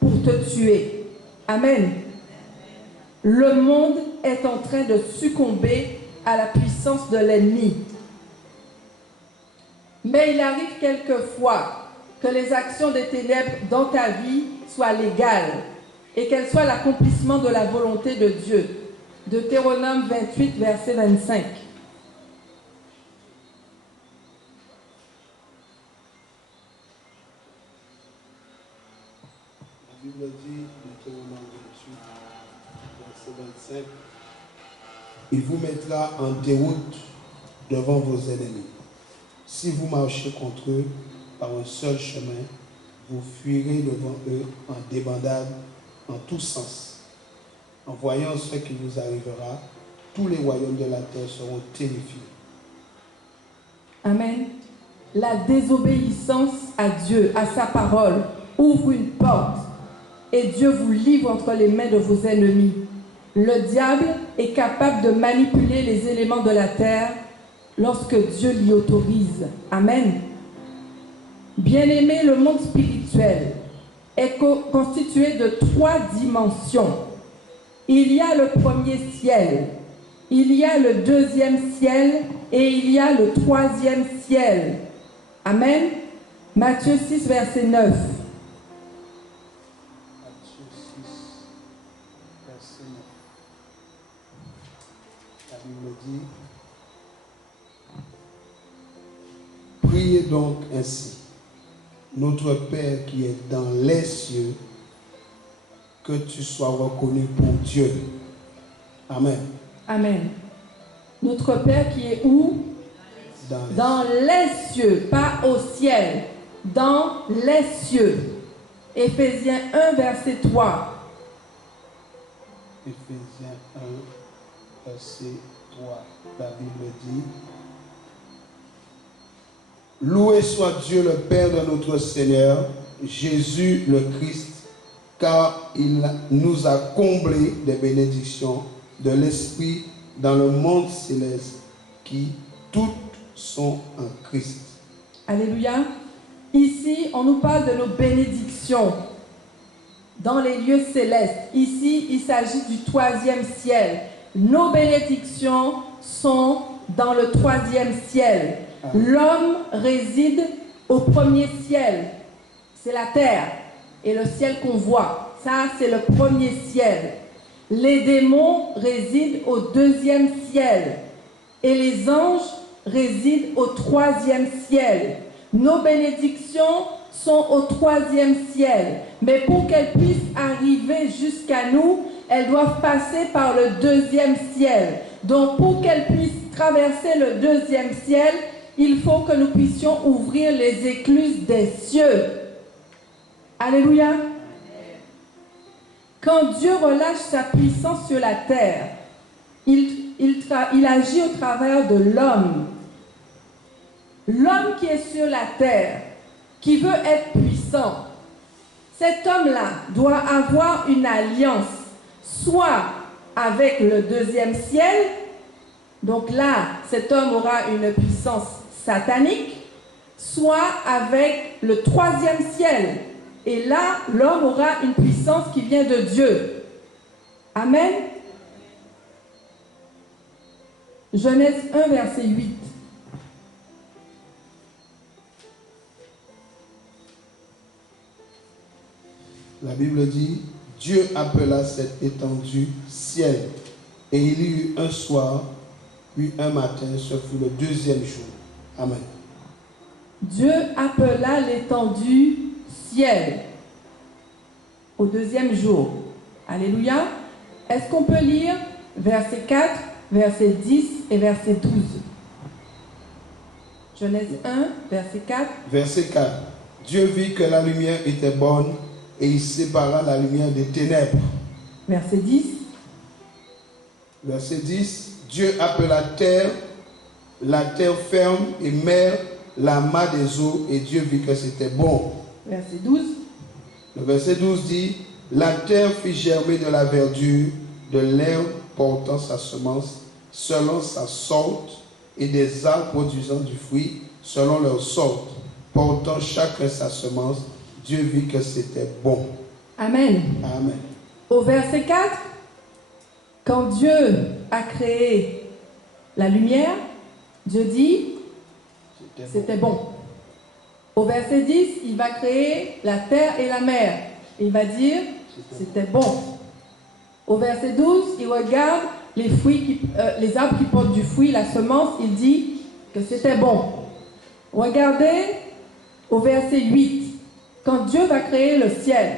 pour te tuer. Amen. Le monde est en train de succomber à la puissance de l'ennemi. Mais il arrive quelquefois que les actions des ténèbres dans ta vie soient légales et qu'elles soient l'accomplissement de la volonté de Dieu. Deutéronome 28, verset 25. La Bible dit, Deutéronome 28, verset 25, il vous mettra en déroute devant vos ennemis. Si vous marchez contre eux par un seul chemin, vous fuirez devant eux en débandade en tous sens. En voyant ce qui vous arrivera, tous les royaumes de la terre seront terrifiés. Amen. La désobéissance à Dieu, à sa parole, ouvre une porte et Dieu vous livre entre les mains de vos ennemis. Le diable est capable de manipuler les éléments de la terre lorsque Dieu l'y autorise. Amen. Bien-aimé, le monde spirituel est constitué de 3 dimensions. Il y a le premier ciel, il y a le deuxième ciel et il y a le 3e ciel. Amen. Matthieu 6, verset 9. Matthieu 6, verset 9. La Bible dit, priez donc ainsi. Notre Père qui est dans les cieux, que tu sois reconnu pour Dieu. Amen. Amen. Notre Père qui est où? Dans les cieux, pas au ciel. Dans les cieux. Éphésiens 1, verset 3. Éphésiens 1, verset 3. La Bible dit, loué soit Dieu le Père de notre Seigneur, Jésus le Christ, car il nous a comblés des bénédictions de l'Esprit dans le monde céleste, qui toutes sont en Christ. Alléluia. Ici, on nous parle de nos bénédictions dans les lieux célestes. Ici, il s'agit du 3e ciel. Nos bénédictions sont dans le 3e ciel. L'homme réside au premier ciel. C'est la terre et le ciel qu'on voit. Ça, c'est le premier ciel. Les démons résident au 2e ciel. Et les anges résident au 3e ciel. Nos bénédictions sont au 3e ciel. Mais pour qu'elles puissent arriver jusqu'à nous, elles doivent passer par le 2e ciel. Donc, pour qu'elles puissent traverser le 2e ciel, il faut que nous puissions ouvrir les écluses des cieux. Alléluia. Quand Dieu relâche sa puissance sur la terre, il agit au travers de l'homme. L'homme qui est sur la terre, qui veut être puissant, cet homme-là doit avoir une alliance, soit avec le 2e ciel, donc là, cet homme aura une puissance satanique, soit avec le 3e ciel. Et là, l'homme aura une puissance qui vient de Dieu. Amen. Genèse 1, verset 8. La Bible dit, Dieu appela cette étendue ciel. Et il y eut un soir, puis un matin, ce fut le 2e jour. Amen. Dieu appela l'étendue ciel au deuxième jour. Alléluia. Est-ce qu'on peut lire verset 4, verset 10 et verset 12? Genèse 1, verset 4. Verset 4. Dieu vit que la lumière était bonne et il sépara la lumière des ténèbres. Verset 10. Verset 10. Dieu appela la terre ferme et mer, l'amas des eaux, et Dieu vit que c'était bon. Verset 12. Le verset 12 dit, la terre fit germer de la verdure, de l'herbe portant sa semence, selon sa sorte, et des arbres produisant du fruit, selon leur sorte, portant chacun sa semence. Dieu vit que c'était bon. Amen. Amen. Au verset 4, quand Dieu a créé la lumière, Dieu dit, c'était bon. Au verset 10, il va créer la terre et la mer. Il va dire, c'était bon. Au verset 12, il regarde les arbres qui portent du fruit, la semence, il dit que c'était bon. Regardez au verset 8, quand Dieu va créer le ciel,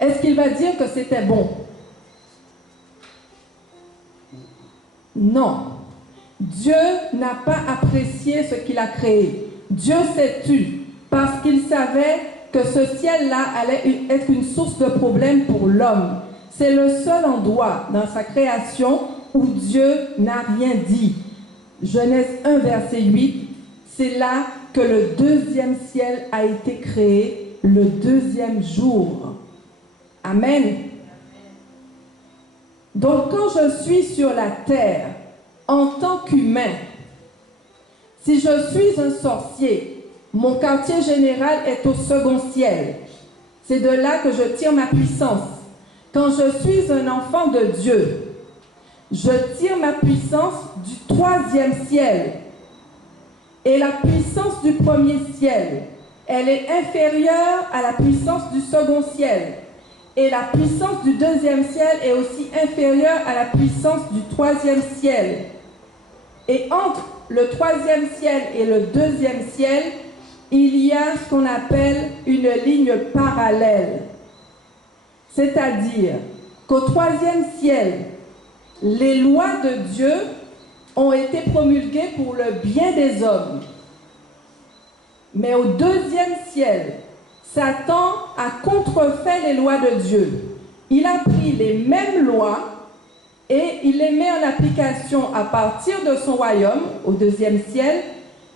est-ce qu'il va dire que c'était bon? Non. Dieu n'a pas apprécié ce qu'il a créé. Dieu s'est tu parce qu'il savait que ce ciel-là allait être une source de problème pour l'homme. C'est le seul endroit dans sa création où Dieu n'a rien dit. Genèse 1, verset 8, c'est là que le deuxième ciel a été créé, le deuxième jour. Amen. Donc quand je suis sur la terre, en tant qu'humain, si je suis un sorcier, mon quartier général est au second ciel. C'est de là que je tire ma puissance. Quand je suis un enfant de Dieu, je tire ma puissance du troisième ciel. Et la puissance du premier ciel, elle est inférieure à la puissance du second ciel. Et la puissance du deuxième ciel est aussi inférieure à la puissance du troisième ciel. Et entre le troisième ciel et le deuxième ciel, il y a ce qu'on appelle une ligne parallèle. C'est-à-dire qu'au troisième ciel, les lois de Dieu ont été promulguées pour le bien des hommes. Mais au deuxième ciel, Satan a contrefait les lois de Dieu. Il a pris les mêmes lois et il les met en application à partir de son royaume, au deuxième ciel,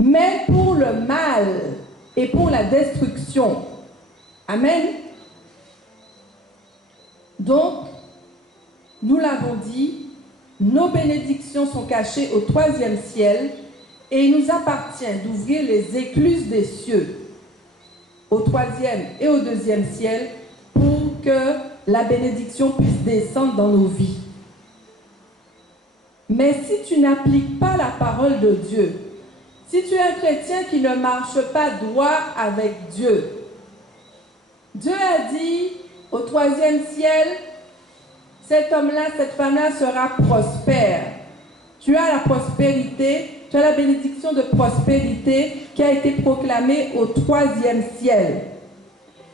mais pour le mal et pour la destruction. Amen. Donc, nous l'avons dit, nos bénédictions sont cachées au troisième ciel et il nous appartient d'ouvrir les écluses des cieux au troisième et au deuxième ciel pour que la bénédiction puisse descendre dans nos vies. Mais si tu n'appliques pas la parole de Dieu, si tu es un chrétien qui ne marche pas droit avec Dieu, Dieu a dit au troisième ciel, cet homme-là, cette femme-là sera prospère. Tu as la prospérité, tu as la bénédiction de prospérité qui a été proclamée au troisième ciel.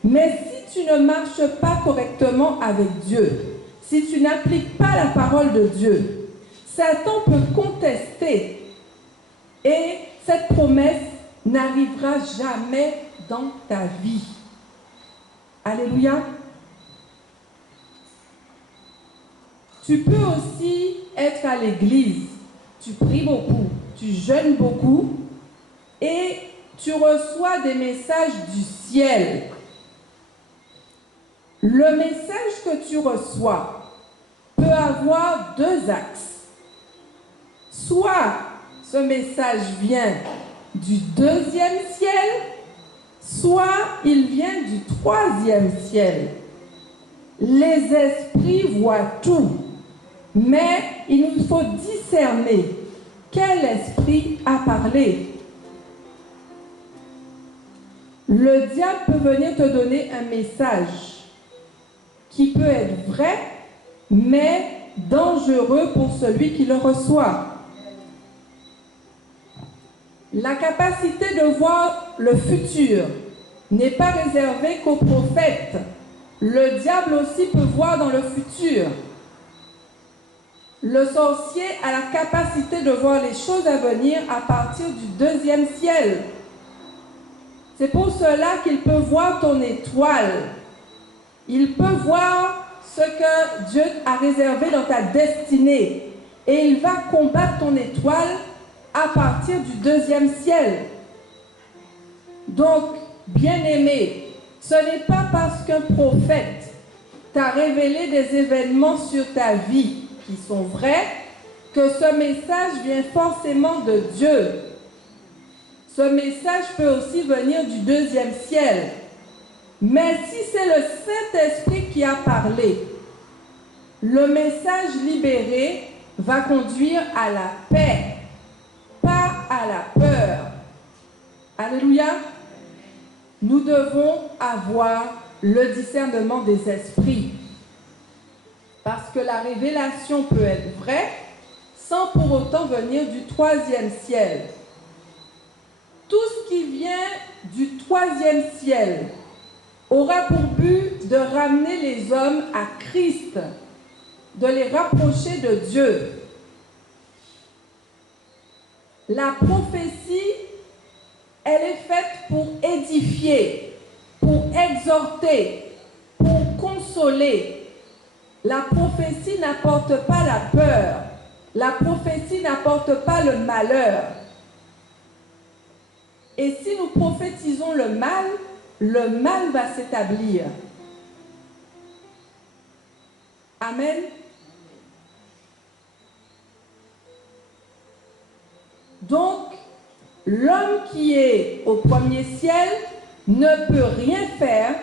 Mais si tu ne marches pas correctement avec Dieu, si tu n'appliques pas la parole de Dieu, Satan peut contester et cette promesse n'arrivera jamais dans ta vie. Alléluia. Tu peux aussi être à l'église, tu pries beaucoup, tu jeûnes beaucoup et tu reçois des messages du ciel. Le message que tu reçois peut avoir deux axes. Soit ce message vient du deuxième ciel, soit il vient du troisième ciel. Les esprits voient tout, mais il nous faut discerner quel esprit a parlé. Le diable peut venir te donner un message qui peut être vrai, mais dangereux pour celui qui le reçoit. La capacité de voir le futur n'est pas réservée qu'aux prophètes. Le diable aussi peut voir dans le futur. Le sorcier a la capacité de voir les choses à venir à partir du deuxième ciel. C'est pour cela qu'il peut voir ton étoile. Il peut voir ce que Dieu a réservé dans ta destinée. Et il va combattre ton étoile à partir du deuxième ciel. Donc, bien-aimé, ce n'est pas parce qu'un prophète t'a révélé des événements sur ta vie qui sont vrais que ce message vient forcément de Dieu. Ce message peut aussi venir du deuxième ciel. Mais si c'est le Saint-Esprit qui a parlé, le message libéré va conduire à la paix, pas à la peur. Alléluia. Nous devons avoir le discernement des esprits. Parce que la révélation peut être vraie sans pour autant venir du troisième ciel. Tout ce qui vient du troisième ciel aura pour but de ramener les hommes à Christ, de les rapprocher de Dieu. La prophétie, elle est faite pour édifier, pour exhorter, pour consoler. La prophétie n'apporte pas la peur. La prophétie n'apporte pas le malheur. Et si nous prophétisons le mal va s'établir. Amen. Donc, l'homme qui est au premier ciel ne peut rien faire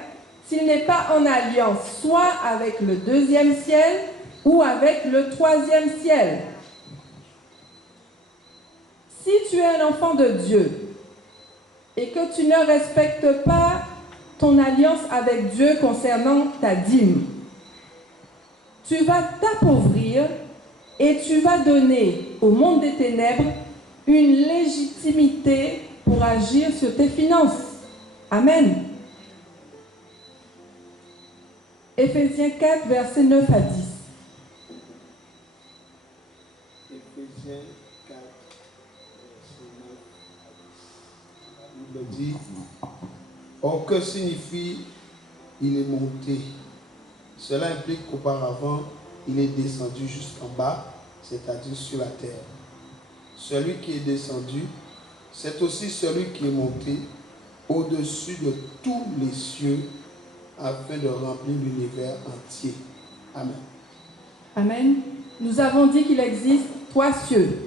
s'il n'est pas en alliance, soit avec le deuxième ciel ou avec le troisième ciel. Si tu es un enfant de Dieu et que tu ne respectes pas ton alliance avec Dieu concernant ta dîme, tu vas t'appauvrir et tu vas donner au monde des ténèbres une légitimité pour agir sur tes finances. Amen. Éphésiens 4, versets 9 à 10. Éphésiens 4, verset 9 à 10. Il me dit, or que signifie il est monté? Cela implique qu'auparavant, il est descendu jusqu'en bas, c'est-à-dire sur la terre. Celui qui est descendu, c'est aussi celui qui est monté au-dessus de tous les cieux afin de remplir l'univers entier. Amen. Amen. Nous avons dit qu'il existe 3 cieux.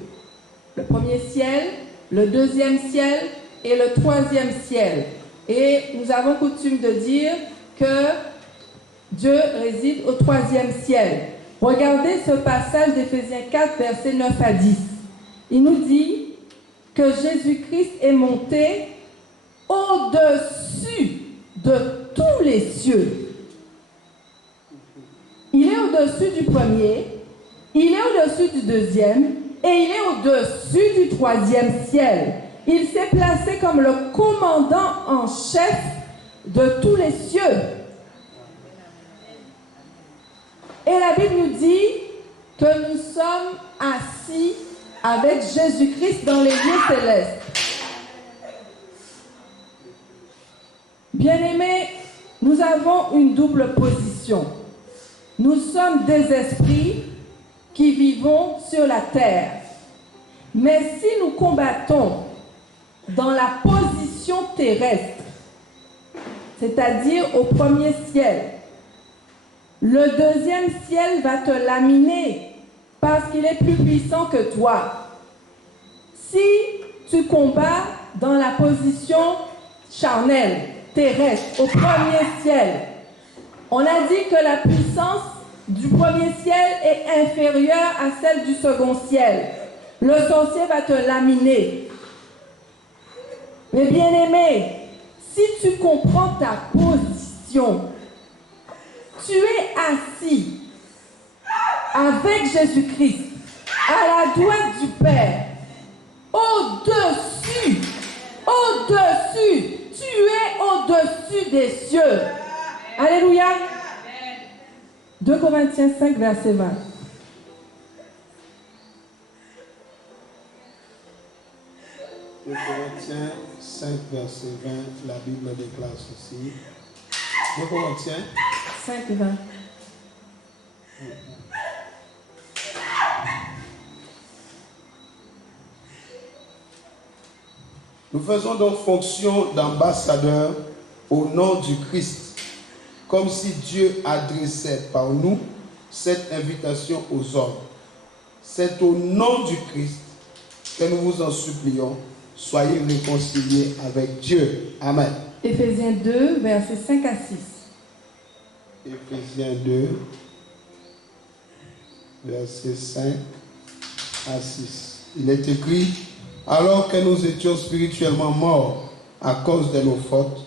Le premier ciel, le deuxième ciel et le troisième ciel. Et nous avons coutume de dire que Dieu réside au troisième ciel. Regardez ce passage d'Éphésiens 4, versets 9 à 10. Il nous dit que Jésus-Christ est monté au-dessus de tous les cieux. Il est au-dessus du premier, il est au-dessus du deuxième et il est au-dessus du troisième ciel. Il s'est placé comme le commandant en chef de tous les cieux. Et la Bible nous dit que nous sommes assis avec Jésus-Christ dans les lieux célestes. Bien-aimés, nous avons une double position. Nous sommes des esprits qui vivons sur la terre. Mais si nous combattons dans la position terrestre, c'est-à-dire au premier ciel, le deuxième ciel va te laminer parce qu'il est plus puissant que toi. Si tu combats dans la position charnelle, terrestre, au premier ciel, on a dit que la puissance du premier ciel est inférieure à celle du second ciel. Le sorcier va te laminer. Mais bien-aimé, si tu comprends ta position, tu es assis avec Jésus-Christ à la droite du Père, au-dessus au-dessus des cieux. Alléluia. 2 Corinthiens 5, verset 20. Corinthiens 5, verset 20, la Bible déclare ceci. 2 Corinthiens 5, 20. Nous faisons donc fonction d'ambassadeur au nom du Christ, comme si Dieu adressait par nous cette invitation aux hommes. C'est au nom du Christ que nous vous en supplions, soyez réconciliés avec Dieu. Amen. Éphésiens 2, versets 5 à 6. Éphésiens 2, versets 5 à 6. Il est écrit: alors que nous étions spirituellement morts à cause de nos fautes,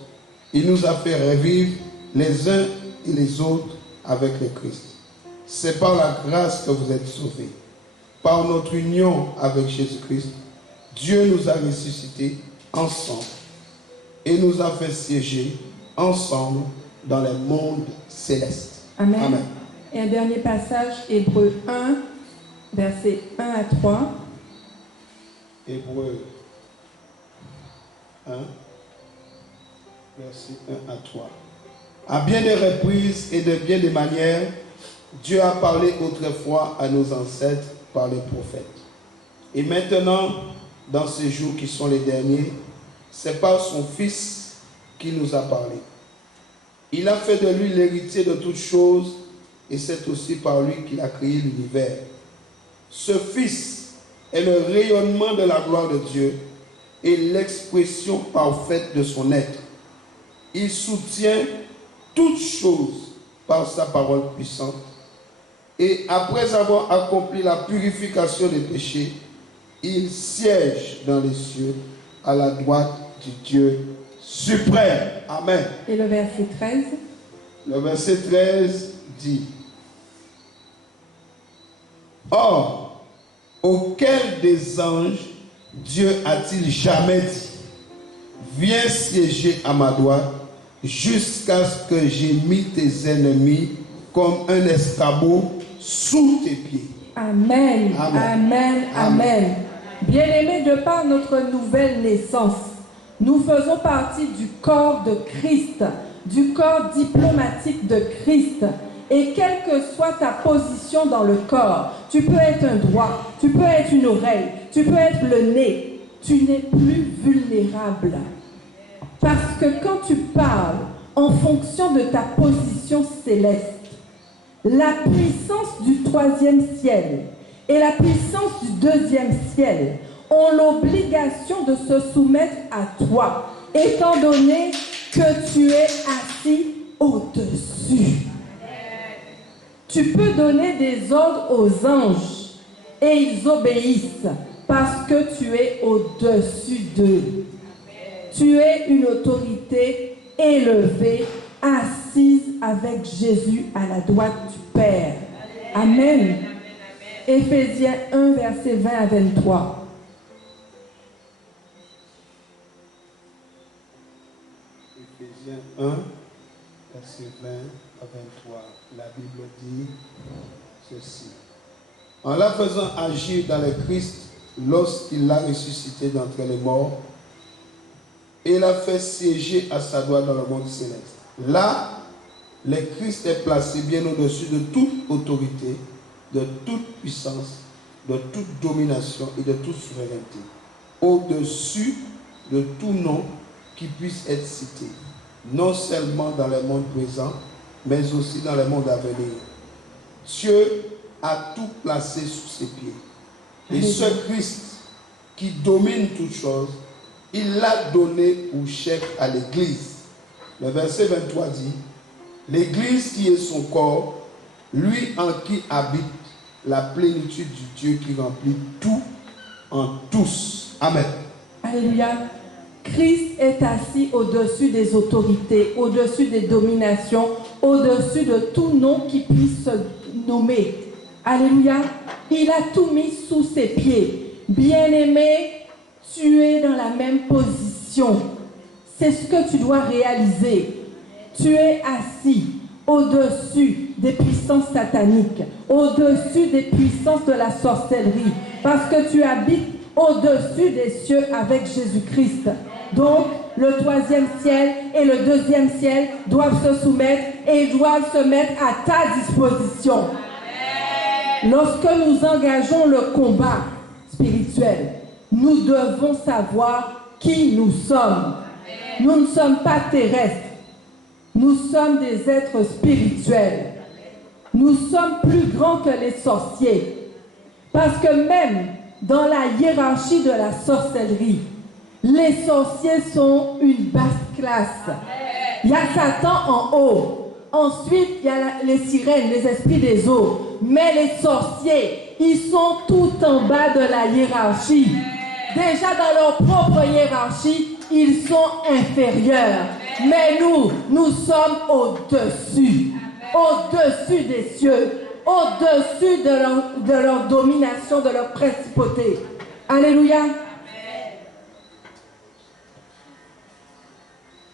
il nous a fait revivre les uns et les autres avec le Christ. C'est par la grâce que vous êtes sauvés. Par notre union avec Jésus-Christ, Dieu nous a ressuscités ensemble et nous a fait siéger ensemble dans les mondes célestes. Amen. Amen. Et un dernier passage, Hébreux 1, versets 1 à 3. Hébreux 1, verset 1 à 3. À bien des reprises et de bien des manières, Dieu a parlé autrefois à nos ancêtres par les prophètes. Et maintenant, dans ces jours qui sont les derniers, c'est par son Fils qu'il nous a parlé. Il a fait de lui l'héritier de toutes choses, et c'est aussi par lui qu'il a créé l'univers. Ce Fils est le rayonnement de la gloire de Dieu et l'expression parfaite de son être. Il soutient toutes choses par sa parole puissante. Et après avoir accompli la purification des péchés, il siège dans les cieux à la droite du Dieu suprême. Amen. Et le verset 13. Le verset 13 dit: or, auquel des anges Dieu a-t-il jamais dit: viens siéger à ma droite jusqu'à ce que j'ai mis tes ennemis comme un escabeau sous tes pieds. Amen. Amen. Amen. Amen. Bien-aimés, de par notre nouvelle naissance, nous faisons partie du corps de Christ, du corps diplomatique de Christ. Et quelle que soit ta position dans le corps, tu peux être un doigt, tu peux être une oreille, tu peux être le nez, tu n'es plus vulnérable. Parce que quand tu parles en fonction de ta position céleste, la puissance du 3e ciel et la puissance du 2e ciel ont l'obligation de se soumettre à toi, étant donné que tu es assis au-dessus. Tu peux donner des ordres aux anges et ils obéissent parce que tu es au-dessus d'eux. Tu es une autorité élevée, assise avec Jésus à la droite du Père. Amen. Éphésiens 1, verset 20 à 23. Éphésiens 1, verset 20 à 23. La Bible dit ceci: en la faisant agir dans le Christ lorsqu'il l'a ressuscité d'entre les morts et l'a fait siéger à sa droite dans le monde céleste. Là, le Christ est placé bien au-dessus de toute autorité, de toute puissance, de toute domination et de toute souveraineté, au-dessus de tout nom qui puisse être cité, non seulement dans le monde présent, mais aussi dans le monde à venir. Dieu a tout placé sous ses pieds. Et ce Christ qui domine toutes choses, il l'a donné pour chef à l'Église. Le verset 23 dit: l'Église qui est son corps, lui en qui habite la plénitude du Dieu qui remplit tout en tous. Amen. Alléluia. Christ est assis au-dessus des autorités, au-dessus des dominations, au-dessus de tout nom qui puisse se nommer. Alléluia. Il a tout mis sous ses pieds. Bien-aimé, tu es dans la même position. c'est ce que tu dois réaliser. Tu es assis au-dessus des puissances sataniques, au-dessus des puissances de la sorcellerie, parce que tu habites au-dessus des cieux avec Jésus-Christ. Donc, le troisième ciel et le deuxième ciel doivent se soumettre et doivent se mettre à ta disposition. Lorsque nous engageons le combat spirituel, nous devons savoir qui nous sommes. Nous ne sommes pas terrestres. Nous sommes des êtres spirituels. Nous sommes plus grands que les sorciers. Parce que même dans la hiérarchie de la sorcellerie, les sorciers sont une basse classe. Il y a Satan en haut. Ensuite, il y a les sirènes, les esprits des eaux. Mais les sorciers, ils sont tout en bas de la hiérarchie. Déjà dans leur propre hiérarchie, ils sont inférieurs. Mais nous sommes au-dessus. Au-dessus des cieux. Au-dessus de leur domination, de leur principauté. Alléluia.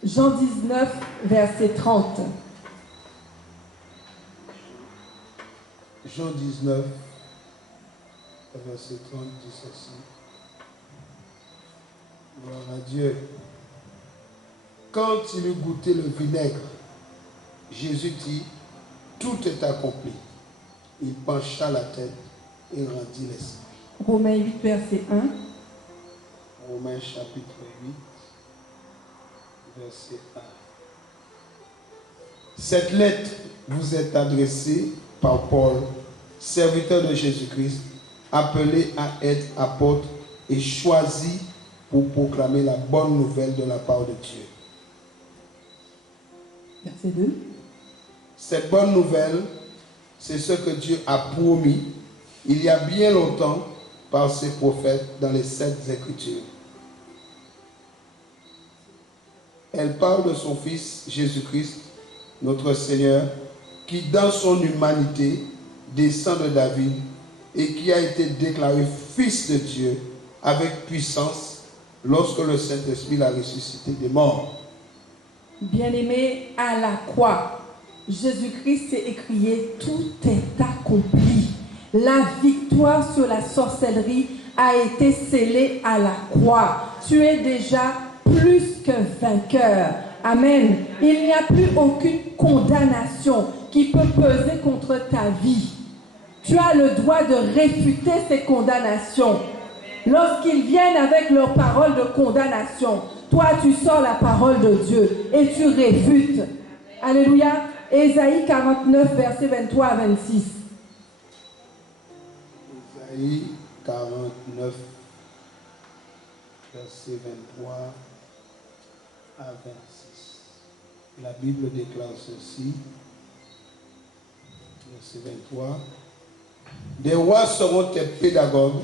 Jean 19, verset 30. Jean 19, verset 30, dit ceci. Gloire à Dieu. Quand il eut goûté le vinaigre, Jésus dit, tout est accompli. Il pencha la tête et rendit l'esprit. Romains 8, verset 1. Romains chapitre 8, verset 1. Cette lettre vous est adressée par Paul, serviteur de Jésus-Christ, appelé à être apôtre et choisi pour proclamer la bonne nouvelle de la part de Dieu. Verset 2. Cette bonne nouvelle, c'est ce que Dieu a promis il y a bien longtemps par ses prophètes dans les Saintes Écritures. Elle parle de son Fils Jésus-Christ, notre Seigneur, qui dans son humanité descend de David et qui a été déclaré Fils de Dieu avec puissance lorsque le Saint-Esprit l'a ressuscité des morts. Bien-aimé, à la croix, Jésus-Christ s'est écrié, tout est accompli. La victoire sur la sorcellerie a été scellée à la croix. Tu es déjà plus que vainqueur. Amen. Il n'y a plus aucune condamnation qui peut peser contre ta vie. Tu as le droit de réfuter ces condamnations. Lorsqu'ils viennent avec leurs paroles de condamnation, toi tu sors la parole de Dieu et tu réfutes. Alléluia. Ésaïe 49, verset 23 à 26. Ésaïe 49, verset 23 à 26. La Bible déclare ceci. Verset 23. Des rois seront tes pédagogues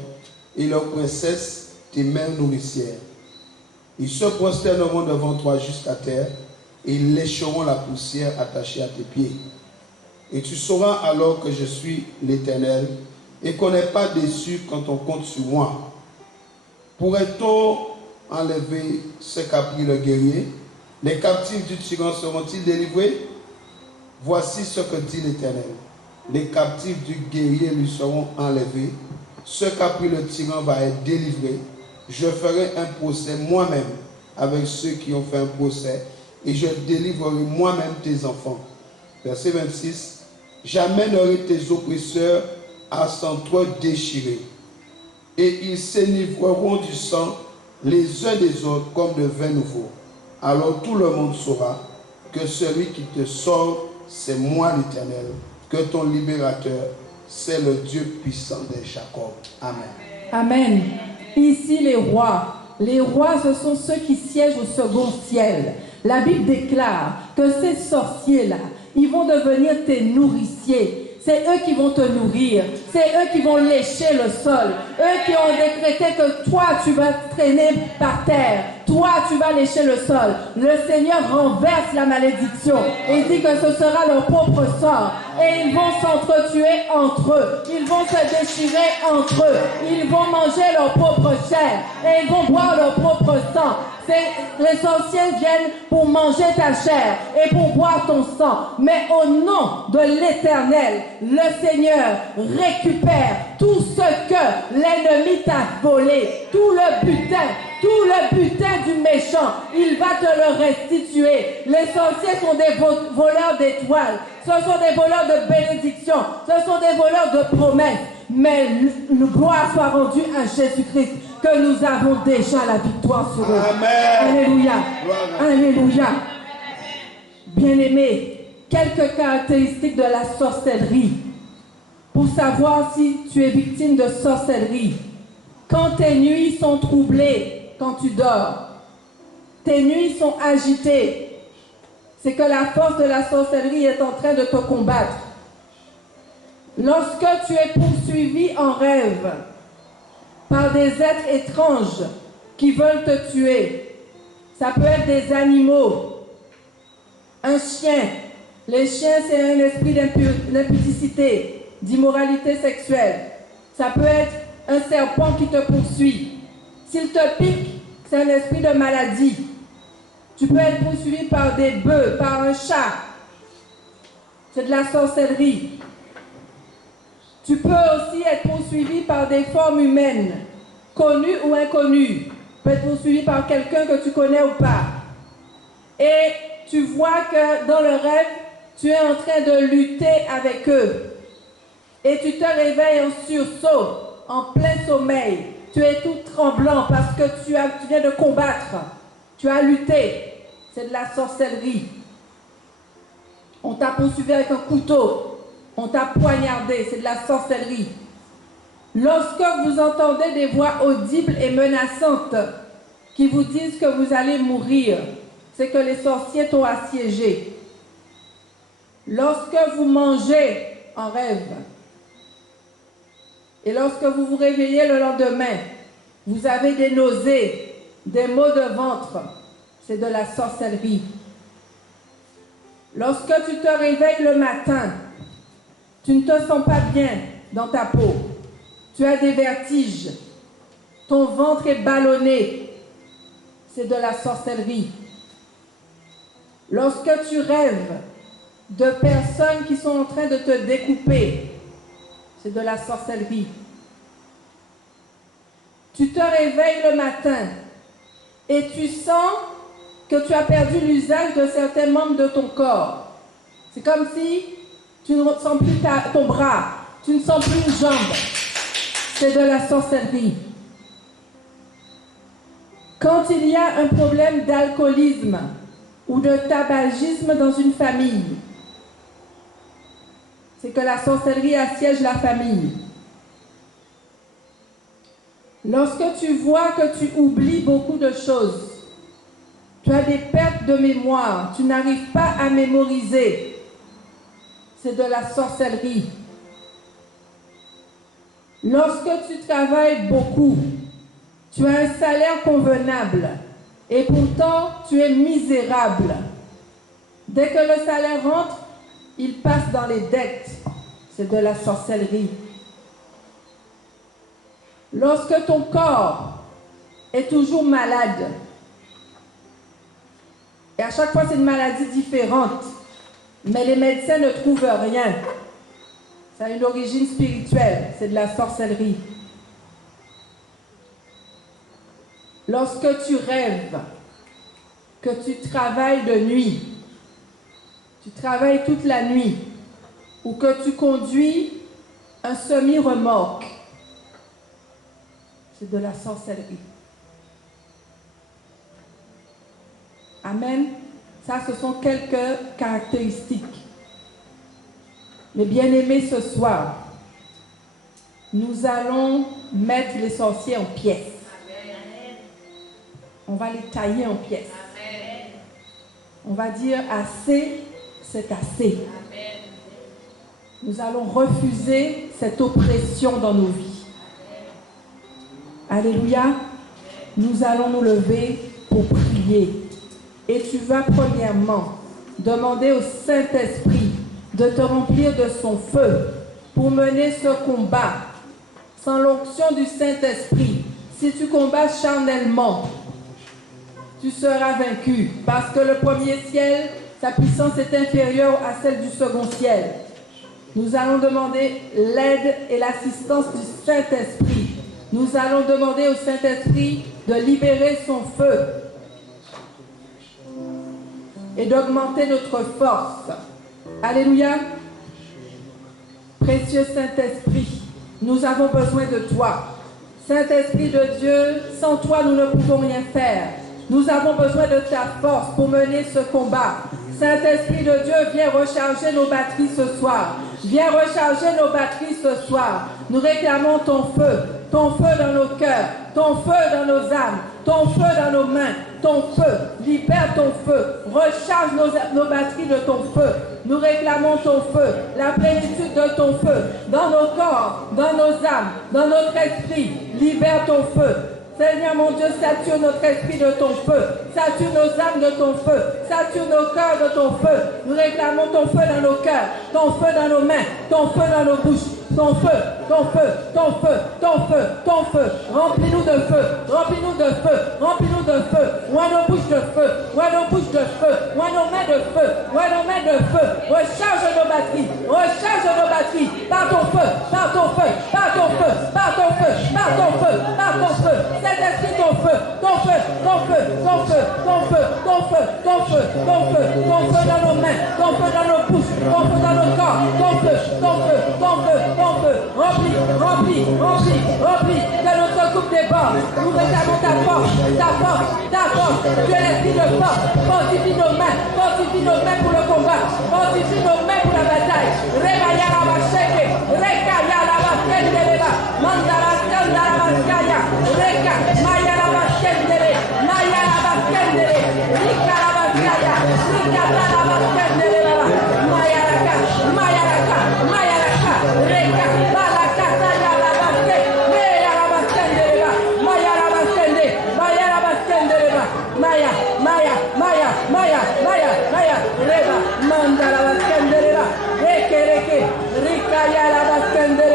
et leurs princesses tes mères nourricières. Ils se prosterneront devant toi jusqu'à terre et ils lécheront la poussière attachée à tes pieds. Et tu sauras alors que je suis l'Éternel et qu'on n'est pas déçu quand on compte sur moi. Pourrait-on enlever ce qu'a pris le guerrier? Les captifs du tyran seront-ils délivrés? Voici ce que dit l'Éternel. Les captifs du guerrier lui seront enlevés. Ce qu'a pris le tyran va être délivré. Je ferai un procès moi-même avec ceux qui ont fait un procès et je délivrerai moi-même tes enfants. Verset 26. J'amènerai tes oppresseurs à s'entre déchirer et ils s'enivreront du sang les uns des autres comme de vin nouveau. Alors tout le monde saura que celui qui te sauve, c'est moi l'Éternel, que ton libérateur, c'est le Dieu puissant de Jacob. Amen. Amen. Ici, les rois, ce sont ceux qui siègent au second ciel. La Bible déclare que ces sorciers-là, ils vont devenir tes nourriciers. C'est eux qui vont te nourrir. C'est eux qui vont lécher le sol. Eux qui ont décrété que toi, tu vas traîner par terre. toi tu vas lécher le sol. Le Seigneur renverse la malédiction. Il dit que ce sera leur propre sort. Et ils vont s'entretuer entre eux. Ils vont se déchirer entre eux. Ils vont manger leur propre chair. Et ils vont boire leur propre sang. Les sorciers viennent pour manger ta chair et pour boire ton sang. Mais au nom de l'Éternel, le Seigneur récupère tout ce que l'ennemi t'a volé, tout le butin du méchant. Il va te le restituer. Les sorciers sont des voleurs d'étoiles. Ce sont des voleurs de bénédictions. Ce sont des voleurs de promesses. Mais gloire soit rendue à Jésus-Christ, que nous avons déjà la victoire sur eux. Amen. Alléluia. Alléluia. Bien-aimé, quelques caractéristiques de la sorcellerie. Pour savoir si tu es victime de sorcellerie. Quand tes nuits sont troublées, quand tu dors, tes nuits sont agitées, c'est que la force de la sorcellerie est en train de te combattre. Lorsque tu es poursuivi en rêve par des êtres étranges qui veulent te tuer, ça peut être des animaux, un chien. Les chiens, c'est un esprit d'impudicité, d'immoralité sexuelle. Ça peut être un serpent qui te poursuit. S'il te pique, c'est un esprit de maladie. Tu peux être poursuivi par des bœufs, par un chat. C'est de la sorcellerie. Tu peux aussi être poursuivi par des formes humaines, connues ou inconnues. Tu peux être poursuivi par quelqu'un que tu connais ou pas. Et tu vois que dans le rêve, tu es en train de lutter avec eux. Et tu te réveilles en sursaut, en plein sommeil. Tu es tout tremblant parce que tu viens de combattre. Tu as lutté. C'est de la sorcellerie. On t'a poursuivi avec un couteau. On t'a poignardé, c'est de la sorcellerie. Lorsque vous entendez des voix audibles et menaçantes qui vous disent que vous allez mourir, c'est que les sorciers t'ont assiégé. Lorsque vous mangez en rêve et lorsque vous vous réveillez le lendemain, vous avez des nausées, des maux de ventre, c'est de la sorcellerie. Lorsque tu te réveilles le matin, tu ne te sens pas bien dans ta peau. Tu as des vertiges. Ton ventre est ballonné. C'est de la sorcellerie. Lorsque tu rêves de personnes qui sont en train de te découper, c'est de la sorcellerie. Tu te réveilles le matin et tu sens que tu as perdu l'usage de certains membres de ton corps. C'est comme si tu ne sens plus ton bras, tu ne sens plus une jambe. C'est de la sorcellerie. Quand il y a un problème d'alcoolisme ou de tabagisme dans une famille, c'est que la sorcellerie assiège la famille. Lorsque tu vois que tu oublies beaucoup de choses, tu as des pertes de mémoire, tu n'arrives pas à mémoriser, c'est de la sorcellerie. Lorsque tu travailles beaucoup, tu as un salaire convenable et pourtant tu es misérable. Dès que le salaire rentre, il passe dans les dettes. C'est de la sorcellerie. Lorsque ton corps est toujours malade, et à chaque fois c'est une maladie différente, mais les médecins ne trouvent rien. Ça a une origine spirituelle, c'est de la sorcellerie. Lorsque tu rêves que tu travailles de nuit, tu travailles toute la nuit, ou que tu conduis un semi-remorque, c'est de la sorcellerie. Amen. Ça, ce sont quelques caractéristiques. Mais bien-aimés, ce soir, nous allons mettre les sorciers en pièces. On va les tailler en pièces. On va dire assez, c'est assez. Nous allons refuser cette oppression dans nos vies. Alléluia. Nous allons nous lever pour prier. Et tu vas premièrement demander au Saint-Esprit de te remplir de son feu pour mener ce combat. Sans l'onction du Saint-Esprit, si tu combats charnellement, tu seras vaincu. Parce que le premier ciel, sa puissance est inférieure à celle du second ciel. Nous allons demander l'aide et l'assistance du Saint-Esprit. Nous allons demander au Saint-Esprit de libérer son feu et d'augmenter notre force. Alléluia. Précieux Saint-Esprit, nous avons besoin de toi. Saint-Esprit de Dieu, sans toi nous ne pouvons rien faire. Nous avons besoin de ta force pour mener ce combat. Saint-Esprit de Dieu, viens recharger nos batteries ce soir. Viens recharger nos batteries ce soir. Nous réclamons ton feu dans nos cœurs, ton feu dans nos âmes, ton feu dans nos mains, ton feu. Libère ton feu. Recharge nos batteries de ton feu. Nous réclamons ton feu, la plénitude de ton feu, dans nos corps, dans nos âmes, dans notre esprit. Libère ton feu. Seigneur mon Dieu, sature notre esprit de ton feu, sature nos âmes de ton feu, sature nos cœurs de ton feu. Nous réclamons ton feu dans nos cœurs, ton feu dans nos mains, ton feu dans nos bouches, ton feu, ton feu, ton feu, ton feu, ton feu. Remplis-nous de feu, remplis-nous de feu, remplis-nous de feu. Ouvre nos bouches de feu, ouvre nos bouches de feu, ouvre nos mains de feu, ouvre nos mains de feu. Recharge nos batteries par ton feu, par ton feu, par ton feu, par ton feu, par ton feu, par ton feu. Saint-Esprit, ton feu, ton feu, ton feu, ton feu, ton feu, ton feu, ton feu, ton feu, ton feu dans nos mains, ton feu dans nos bouches, ton feu dans nos corps, ton feu, ton feu, ton feu, ton feu. Remplis, remplis, remplis, remplis, que notre coupe déborde. Nous réclamons ta force, ta force, ta force. Tu es l'esprit de force. Fortifie nos mains pour le combat. Fortifie nos mains pour la bataille. Rebaya la bacheke, rekaya la bacheke, mandara skandara bachaya, reka, maya la bacheke, maya la bacheke, rika la bachaya, rika la bacheke, maya la ka, maya la ka, maya la ka, reka, bala kataya la bacheke, maya la bacheke, maya la bacheke, maya la bacheke, maya, maya, maya, maya, maya, maya, reba, mandara bacheke, reke, reke, rika ya la bacheke,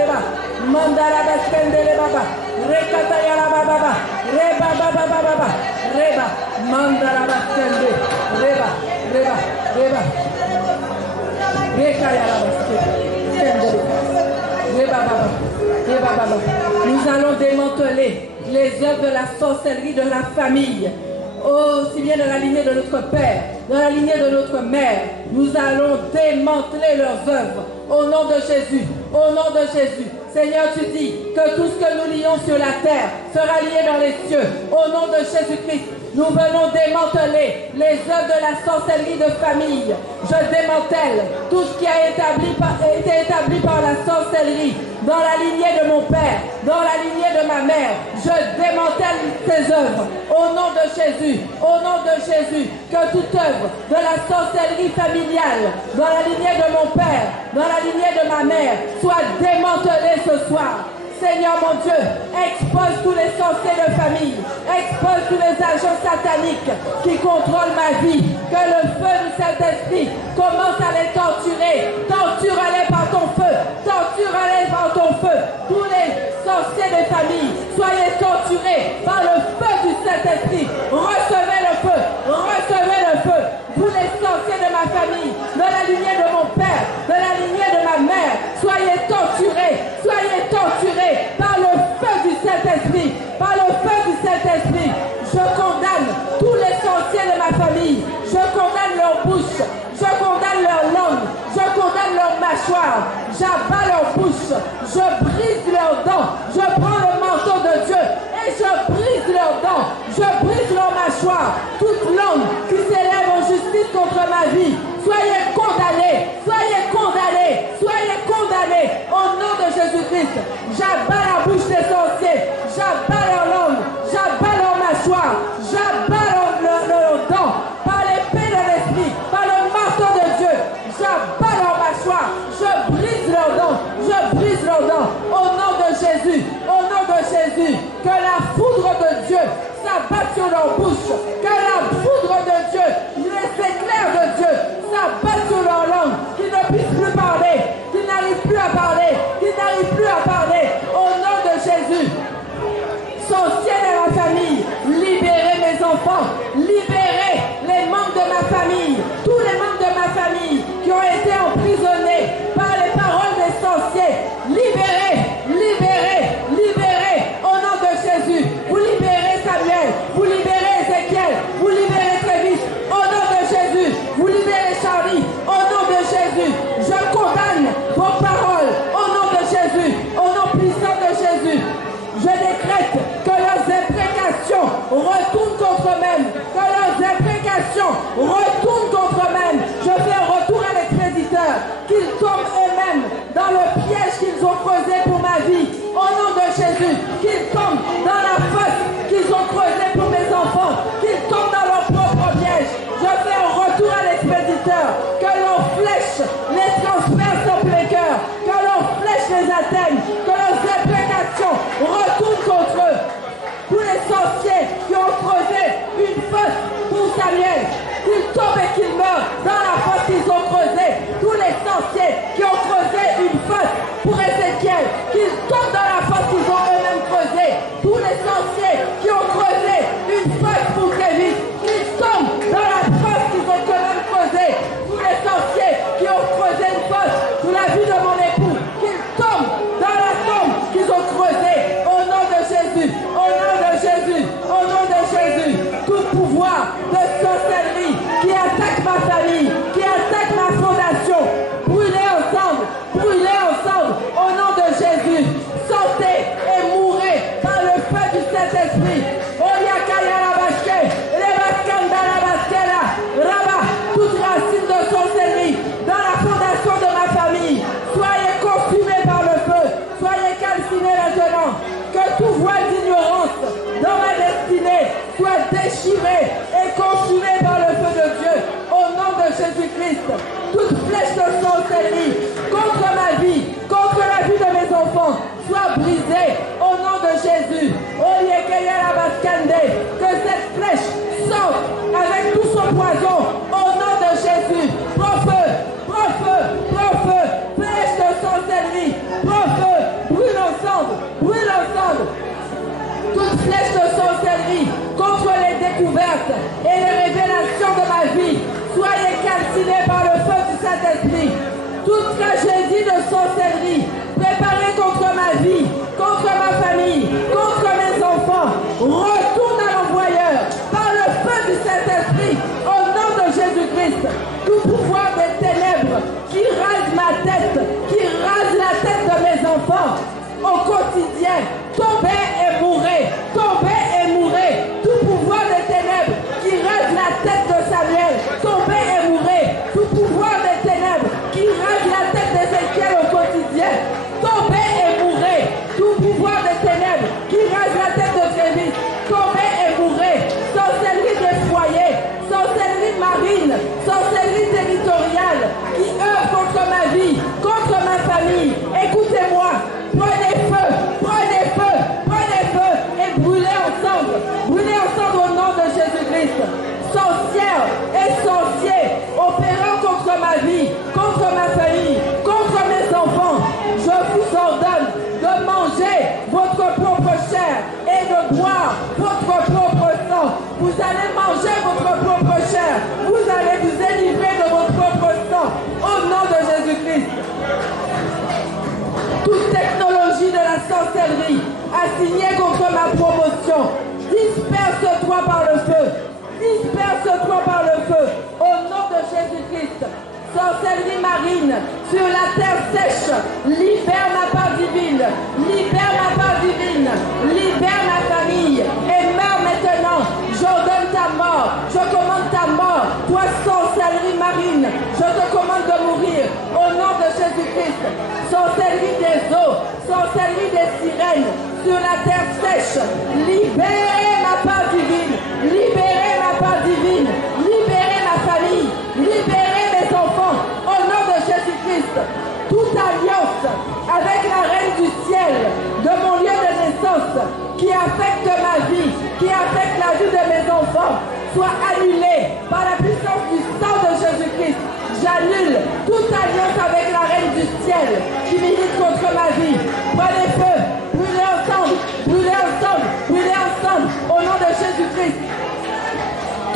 mandara bacheke, baba, rekata ya la baba, reba, baba, baba, reba, mandara bacheke, reba, reba, reba, reka ya la bacheke, reba, baba, reba, baba. Nous allons démanteler les œuvres de la sorcellerie de la famille, aussi bien dans la lignée de notre père, dans la lignée de notre mère. Nous allons démanteler leurs œuvres au nom de Jésus, au nom de Jésus. Seigneur, tu dis que tout ce que nous lions sur la terre sera lié dans les cieux. Au nom de Jésus-Christ, nous venons démanteler les œuvres de la sorcellerie de famille. Je démantèle tout ce qui a été établi par la sorcellerie dans la lignée de mon père, dans la lignée de ma mère. Je démantèle ces œuvres au nom de Jésus, au nom de Jésus. Que toute œuvre de la sorcellerie familiale dans la lignée de mon père, dans la lignée de ma mère, soit démantelée ce soir. Seigneur mon Dieu, expose tous les sorciers de famille, expose tous les agents sataniques qui contrôlent ma vie, que le feu du Saint-Esprit commence à les torturer, torture-les par ton feu, torture-les par ton feu. Tous les sorciers de famille, soyez torturés par le feu du Saint-Esprit. Recevez le feu, recevez le feu. Vous les sorciers de ma famille, de la lignée de mon père, de la lignée de ma mère, soyez torturés par le feu du Saint-Esprit, par le feu du Saint-Esprit. Je condamne tous les sorciers de ma famille, je condamne leur bouche, je condamne leur langue, je condamne leur mâchoire, j'abats leur bouche, je brise leurs dents, je prends le manteau de Dieu et je brise leurs dents, je brise leur mâchoire. Toute langue qui s'élève en justice contre ma vie, soyez condamnés, soyez condamnés, soyez condamnés au nom de Jésus-Christ. J'abats la bouche des sorciers, j'abats leur langue, j'abats leur mâchoire, j'abats leurs dents par l'épée de l'esprit, par le marteau de Dieu. J'abats leur mâchoire, je brise leurs dents, je brise leurs dents au nom de Jésus, au nom de Jésus. Que la foudre de Dieu s'abatte sur leur bouche. Que la foudre de Dieu, les éclairs de Dieu s'abattent sur leur langue, qu'ils ne puissent plus parler, qu'ils n'arrivent plus à parler, qu'ils n'arrivent plus à parler. Au nom de Jésus. Sorciers de ma famille, libérez mes enfants, libérez les membres de ma famille, tous les membres de ma famille qui ont été emprisonnés par les paroles des sorciers. Libérez, libérez, libérez au nom de Jésus. Vous libérez Samuel, vous libérez Ézéchiel, vous libérez Trévis au nom de Jésus. Vous libérez Charlie au nom de Jésus. Je condamne vos paroles au nom de Jésus, au nom puissant de Jésus. Je décrète que leurs imprécations retournent contre eux-mêmes, que leurs imprécations retournent contre eux-mêmes. Je fais un retour à l'expéditeur, qu'ils tombent eux-mêmes dans le piège qu'ils ont creusé pour ma vie. Au nom de Jésus, qu'ils tombent dans la fosse qu'ils ont creusée pour mes enfants, qu'ils tombent dans leur propre piège. Je fais un retour à l'expéditeur, que leurs flèches les transpercent en plein cœur, que leurs flèches les atteignent, que leurs imprécations retournent contre eux. Tous les sorciers qui ont creusé une fosse pour Samuel, qu'ils tombent et qu'ils meurent dans la fosse qu'ils ont creusée. Tous les sorciers qui ont creusé une fosse pour Ézéchiel, qu'ils tombent dans la fosse qu'ils ont eux-mêmes creusée. Tous les sorciers qui ont creusé une fosse pour Trévis, qu'ils tombent dans la fosse qu'ils ont eux-mêmes creusée. Tous les sorciers qui ont creusé une fosse pour la vie de mon époux, qu'ils tombent dans la tombe qu'ils ont creusée. Au nom de Jésus, au nom de Jésus, au nom de Jésus, tout pouvoir de sorcellerie qui attaque ma famille, qui attaque ma fondation, brûlez ensemble, au nom de Jésus. Sortez et mourrez par le feu du Saint-Esprit. Toute racine de sorcellerie dans la fondation de ma famille, soyez consumés par le feu, soyez calcinés maintenant. Que tout voile d'ignorance dans ma destinée soit déchiré et consumé par le feu de Dieu. Au nom de Jésus-Christ, toute flèche de sorcellerie contre ma vie, contre la vie de mes enfants, soit brisée au nom de Jésus. Que cette flèche sorte avec tout son poison au nom de Jésus. Prends feu, prends feu, prends feu, flèche de sorcellerie, prends feu, brûle ensemble. Toute flèche de sorcellerie contre les découvertes et les révélations de ma vie, soyez calcinés par le feu du Saint-Esprit. Toute tragédie de sorcellerie préparée contre ma vie, contre ma famille, contre mes enfants, retourne à l'envoyeur par le feu du Saint-Esprit au nom de Jésus-Christ. Tout pouvoir des ténèbres qui rase ma tête, qui rase la tête de mes enfants au quotidien, tombez et mourrez, tombez et mourrez. Tout pouvoir des ténèbres qui rase la tête de Samuel, tombez et mourrez. Tout pouvoir des ténèbres qui rase la tête d'Ézéchiel au quotidien, tombez et mourrez. Tout pouvoir des ténèbres qui rase la tête de Trévis, tombez et mourrez. Sorcellerie des foyers, sorcellerie marine, sorcellerie territoriale qui œuvre contre ma vie, contre ma famille. Écoutez-moi, prenez feu, prenez feu, prenez feu et brûlez ensemble au nom de Jésus-Christ. Sorcières et sorciers opérant contre ma vie, contre ma famille, contre mes enfants, je vous ordonne de manger votre propre chair et de boire votre propre sang. Vous allez manger votre propre chair, vous allez vous délivrer de votre propre sang au nom de Jésus-Christ. Toute technologie de la sorcellerie assignée contre ma promotion, disperse-toi par le feu. Disperse-toi par le feu, au nom de Jésus-Christ. Sorcellerie marine, sur la terre sèche, libère ma part divine, libère ma part divine, libère ma famille, et meurs maintenant. J'ordonne ta mort, je commande ta mort, toi sorcellerie marine, je te commande de mourir, au nom de Jésus-Christ. Sorcellerie des eaux, sorcellerie des sirènes, sur la terre sèche, libérez ma part divine, libérez ma part divine, libérez ma famille, libérez mes enfants, au nom de Jésus-Christ. Toute alliance avec la reine du ciel, de mon soit annulée par la puissance du sang de Jésus-Christ. J'annule toute alliance avec la reine du ciel qui milite contre ma vie. Prenez feu, brûlez ensemble, brûlez ensemble, brûlez ensemble, au nom de Jésus-Christ.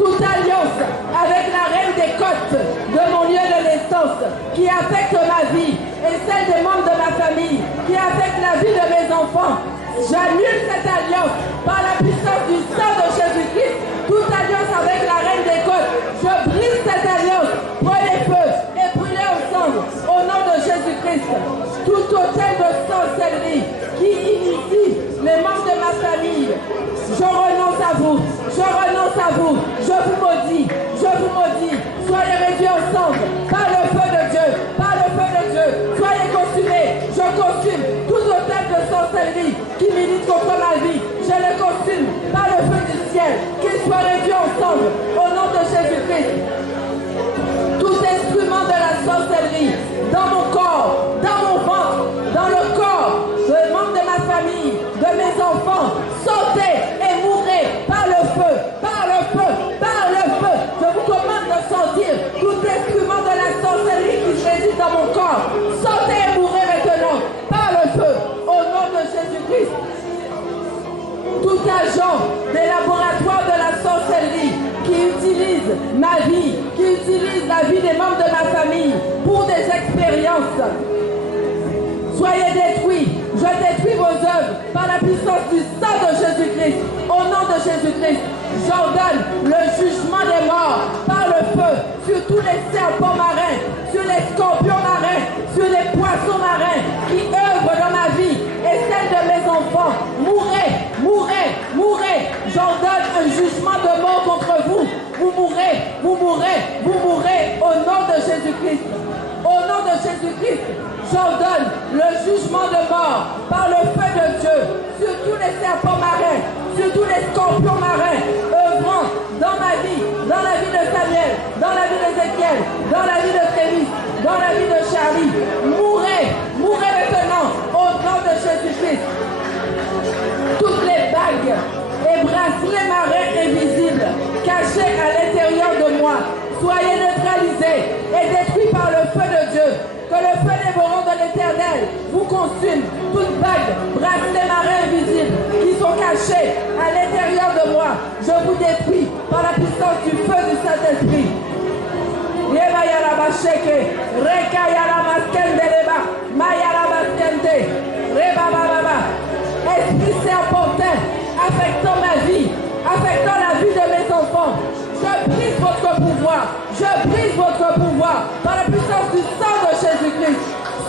Toute alliance avec la reine des côtes de mon lieu de naissance qui affecte ma vie et celle des membres de ma famille, qui affecte la vie de mes enfants, j'annule cette alliance par la puissance du sang de Jésus-Christ. Toute alliance avec la reine des côtes, je brise cette alliance. Prenez feu et brûlez ensemble au nom de Jésus-Christ. Tout autel de sorcellerie qui initie les membres de ma famille, je renonce à vous, je renonce à vous, je vous maudis, je vous maudis. Soyez réduits ensemble par le feu de Dieu, par le feu de Dieu. Soyez consumés, je consume tout autel de sorcellerie qui milite contre ma vie. Je le consume par le feu du ciel, qu'ils soient réduits ensemble au nom de Jésus-Christ. Tout instrument de la sorcellerie dans mon corps, dans mon ventre, dans le corps des membres de ma famille, de mes enfants, sautez et mourrez par le feu, par le feu, par le feu. Je vous commande de sortir tout instrument de la sorcellerie qui réside dans mon corps. Sautez et mourrez maintenant par le feu, au nom de Jésus-Christ. Tout agent des laboratoires de la sorcellerie qui utilise ma vie, qui utilise la vie des membres de ma famille pour des expériences, soyez détruits. Je détruis vos œuvres par la puissance du sang de Jésus-Christ. Au nom de Jésus-Christ, j'ordonne le jugement des morts par le feu sur tous les serpents marins, sur les scorpions marins, sur les poissons marins qui œuvrent dans ma vie et celle de mes enfants. Mourrez, mourrez, mourrez. J'ordonne un jugement de mort contre vous. Vous mourrez, vous mourrez, vous mourrez au nom de Jésus-Christ. Au nom de Jésus-Christ, j'ordonne le jugement de mort par le feu de Dieu sur tous les serpents marins, sur tous les scorpions marins, œuvrant dans ma vie, dans la vie de Samuel, dans la vie d'Ézéchiel, dans la vie de Thémis, dans la vie de Charlie. Mourrez, mourrez maintenant au nom de Jésus-Christ. Toutes les bagues et bracelets marins invisibles cachés à l'intérieur de moi, soyez neutralisés et détruits par le feu de Dieu. Que le feu dévorant de l'Éternel vous consume. Toute bague, bracelets marins invisibles qui sont cachés à l'intérieur de moi, je vous détruis par la puissance du feu du Saint-Esprit. Esprit serpentin affectant ma vie, affectant la vie de mes enfants, je brise votre pouvoir, je brise votre pouvoir par la puissance du sang de Jésus-Christ.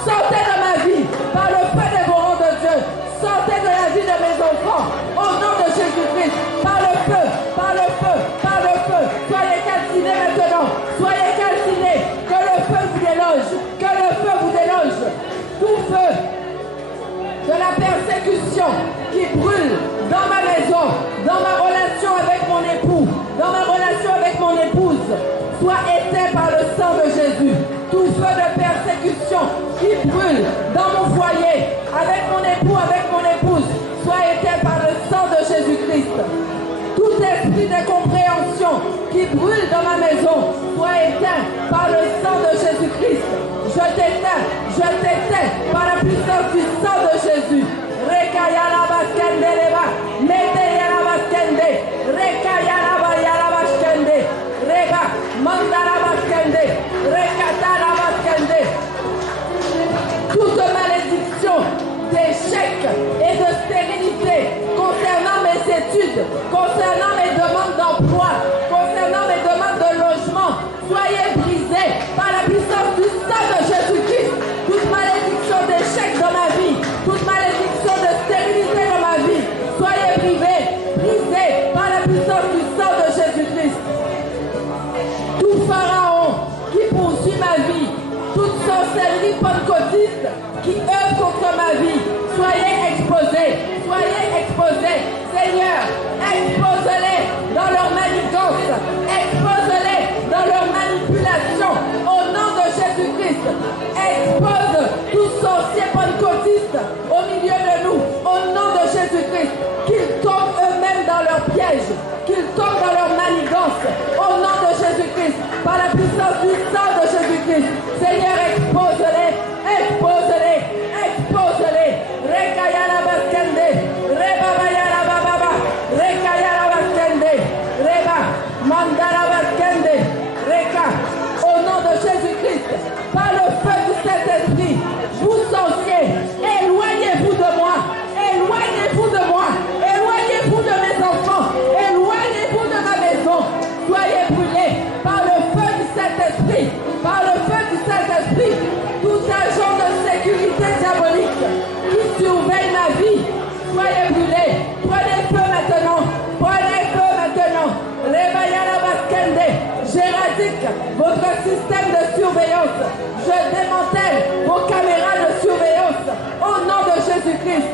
Sortez de ma vie par le feu dévorant de Dieu. Sortez de la vie de mes enfants au nom de Jésus-Christ. Par le feu, par le feu, par le feu. Soyez calcinés maintenant. Soyez calcinés. Que le feu vous déloge. Que le feu vous déloge. Tout feu de la persécution qui brûle dans ma maison, dans ma relation avec mon époux, dans ma relation avec mon épouse, soit éteint par le sang de Jésus. Tout feu de persécution qui brûle dans mon foyer, avec mon époux, avec mon épouse, soit éteint par le sang de Jésus-Christ. Tout esprit d'incompréhension qui brûle dans ma maison, soit éteint par le sang de Jésus-Christ. Je t'éteins par la puissance du sang de Jésus. Rekayala baskende leba, meteyala baskende, rekayala bayala baskende, reba, mandala baskende, rekatala baskende. Toute malédiction d'échec et de stérilité concernant mes études, concernant mes demandes d'emploi, concernant mes demandes de logement, soyez brisés par la puissance du sang de Jésus-Christ. Toute malédiction d'échec dans ma vie, toute malédiction de stérilité dans ma vie, soyez brisés par la puissance du sang de Jésus-Christ. Tout pharaon qui poursuit ma vie, toute sorcellerie pentecôtiste qui œuvre contre ma vie, soyez exposés, Seigneur, expose-les dans leur manigance, expose-les dans leur manipulation, au nom de Jésus-Christ. Expose tous sorciers pentecôtistes au milieu de nous, au nom de Jésus-Christ, qu'ils tombent eux-mêmes dans leur piège, qu'ils tombent dans leur manigance, système de surveillance. Je démantèle vos caméras de surveillance. Au nom de Jésus-Christ.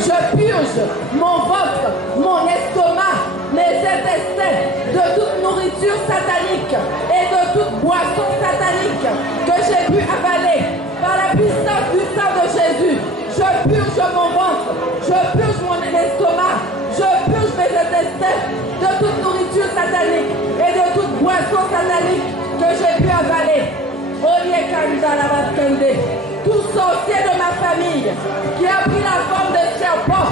Je purge mon ventre, mon estomac, mes intestins de toute nourriture satanique et de toute boisson satanique que j'ai pu avaler par la puissance du sang de Jésus. Je purge mon ventre, je purge mon estomac, je purge mes intestins de toute nourriture satanique et de toute boisson satanique que j'ai pu avaler. Tout sorcier de ma famille qui a pris la forme de serpent,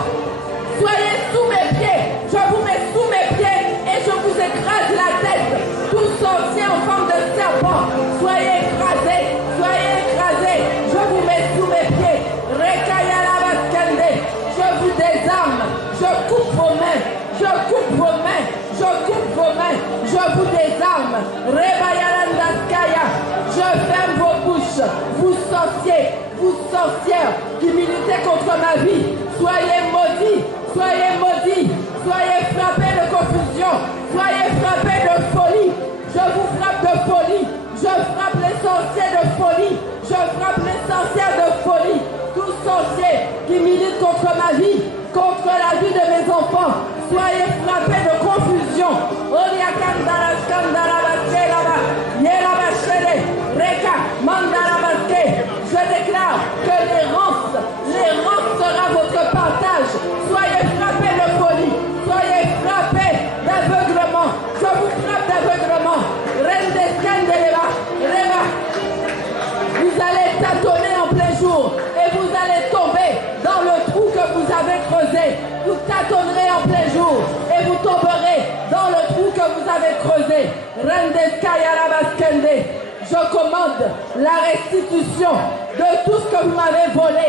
soyez sous mes pieds, je vous mets sous mes pieds et je vous écrase la tête. Tout sorcier en forme de serpent, soyez écrasés, je vous mets sous mes pieds. Je vous désarme, je coupe vos mains, je coupe vos mains, je coupe vos mains, je vous désarme. Je ferme vos bouches, vous sorciers, vous sorcières qui militez contre ma vie. Soyez maudits, soyez maudits, soyez frappés de confusion, soyez frappés de folie. Je vous frappe de folie, je frappe les sorciers de folie, je frappe les sorcières de folie. Tous sorciers qui militent contre ma vie, contre la vie de mes enfants, soyez frappés de confusion. Je déclare que l'errance sera votre partage. Soyez frappés de folie, soyez frappés d'aveuglement. Je vous frappe d'aveuglement. Vous allez tâtonner en plein jour et vous allez tomber dans le trou que vous avez creusé. Vous tâtonnerez en plein jour et vous tomberez dans le trou que vous avez creusé. Je commande la restitution de tout ce que vous m'avez volé.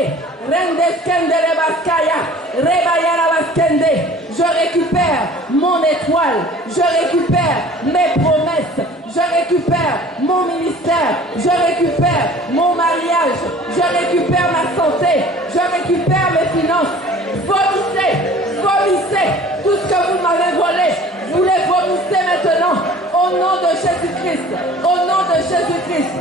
Je récupère mon étoile, je récupère mes promesses, je récupère mon ministère, je récupère mon mariage, je récupère ma santé, je récupère mes finances. Vomissez tout ce que vous m'avez volé. Vous les vomissez maintenant au nom de Jésus-Christ. Au nom de Jésus-Christ.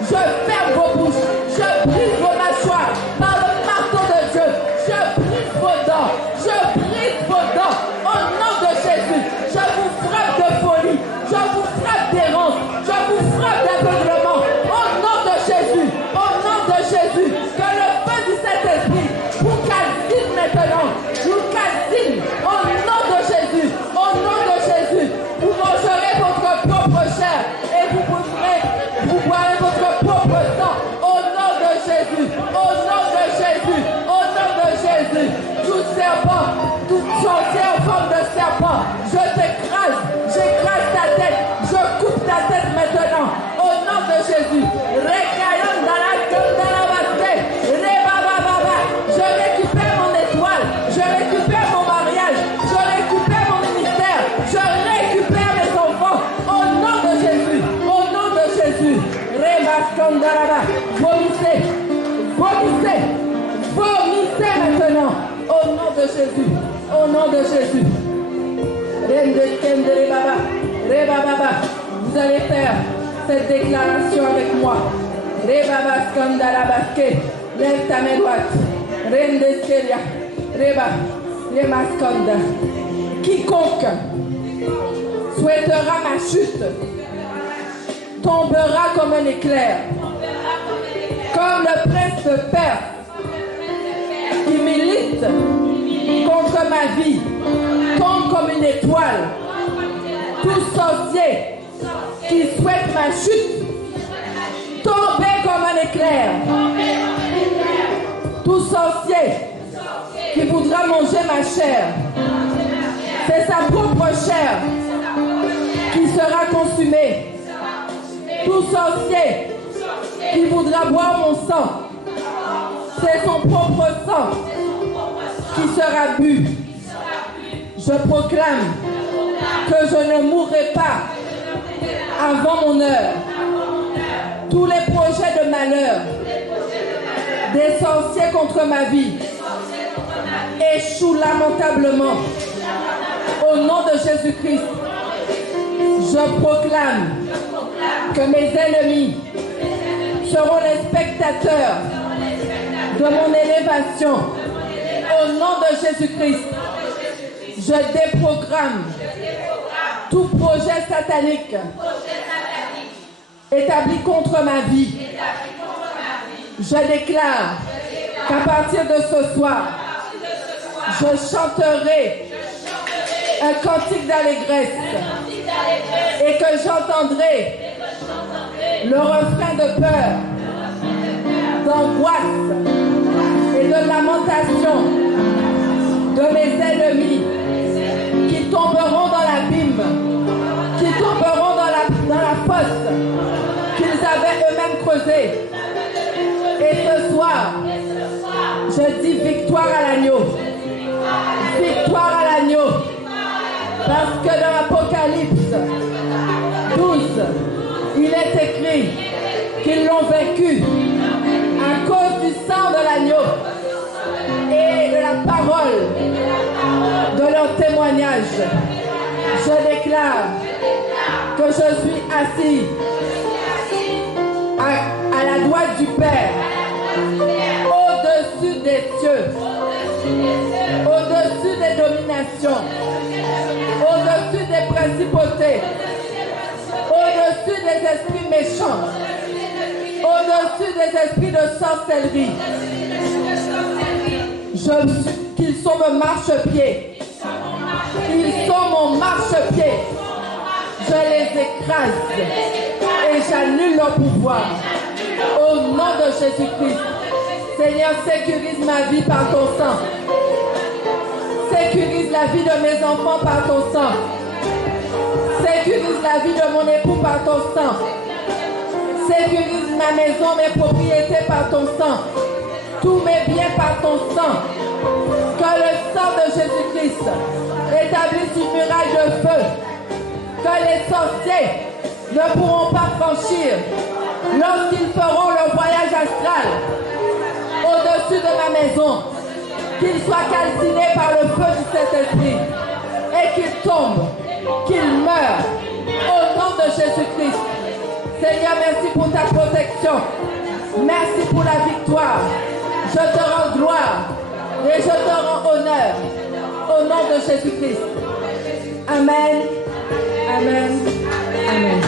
Je ferme vos bouches. Je brise vos mâchoires par le marteau de Dieu. Je brise vos dents. Je brise vos dents. Au nom de Jésus. Je vous frappe de folie. Je vous frappe d'errance. Je vous frappe d'aveuglement. Au nom de Jésus. Au nom de Jésus. Que le feu du Saint-Esprit vous calcine maintenant. Vous calcine. Au nom de Jésus. Au nom de Jésus. Vous mangerez votre propre chair. Et vous boirez votre propre sang. Au nom de Jésus. Au nom de Jésus. Au nom de Jésus. Tout serpent, tout sorcier en forme de serpent, je t'écrase. J'écrase ta tête. Je coupe ta tête maintenant. Au nom de Jésus. Je récupère mon étoile. Je récupère mon mariage. Je récupère mon ministère. Je récupère mes enfants. Au nom de Jésus. Au nom de Jésus. Vomissez. Vomissez. Vomissez maintenant. Au nom de Jésus. Au nom de Jésus. Vous allez faire cette déclaration avec moi. Lève ta main droite. Quiconque souhaitera ma chute tombera comme un éclair, comme le prince de Perse qui milite contre ma vie, tombe comme une étoile. Tout sorcier qui souhaite ma chute, tombez comme un éclair. Tout sorcier qui voudra manger ma chair, c'est sa propre chair qui sera consumée. Tout sorcier qui voudra boire mon sang, c'est son propre sang qui sera bu. Je proclame que je ne mourrai pas avant mon heure. Tous les projets de malheur des sorciers contre ma vie échouent lamentablement. Au nom de Jésus-Christ, je proclame que mes ennemis seront les spectateurs de mon élévation. Au nom de Jésus-Christ, je déprogramme tout projet satanique établi contre ma vie. Je déclare qu'à partir de ce soir, je chanterai un cantique d'allégresse et que j'entendrai le refrain de peur, d'angoisse et de lamentation de mes ennemis qui tomberont dans l'abîme, qui tomberont dans la fosse qu'ils avaient eux-mêmes creusée. Et ce soir, je dis victoire à l'agneau. Victoire à l'agneau. Parce que dans l'Apocalypse 12, il est écrit qu'ils l'ont vaincu à cause du sang de l'agneau et de la parole de leur témoignage. Je déclare que je suis assis à la droite du Père, au-dessus des cieux, au-dessus des dominations, au-dessus des principautés, au-dessus des esprits méchants, au-dessus des esprits de sorcellerie. Qu'ils sont mon marchepied. Ils sont mon marchepied. Je les écrase et j'annule leur pouvoir. Au nom de Jésus-Christ, Seigneur, sécurise ma vie par ton sang. Sécurise la vie de mes enfants par ton sang. Sécurise la vie de mon époux par ton sang. Sécurise ma maison, mes propriétés par ton sang. Tous mes biens par ton sang. Que le sang de Jésus-Christ établisse une muraille de feu. Que les sorciers ne pourront pas franchir lorsqu'ils feront leur voyage astral au-dessus de ma maison. Qu'ils soient calcinés par le feu du Saint-Esprit et qu'ils tombent, qu'ils meurent au nom de Jésus-Christ. Seigneur, merci pour ta protection. Merci pour la victoire. Je te rends gloire et je te rends honneur au nom de Jésus-Christ. Amen. Amen. Amen.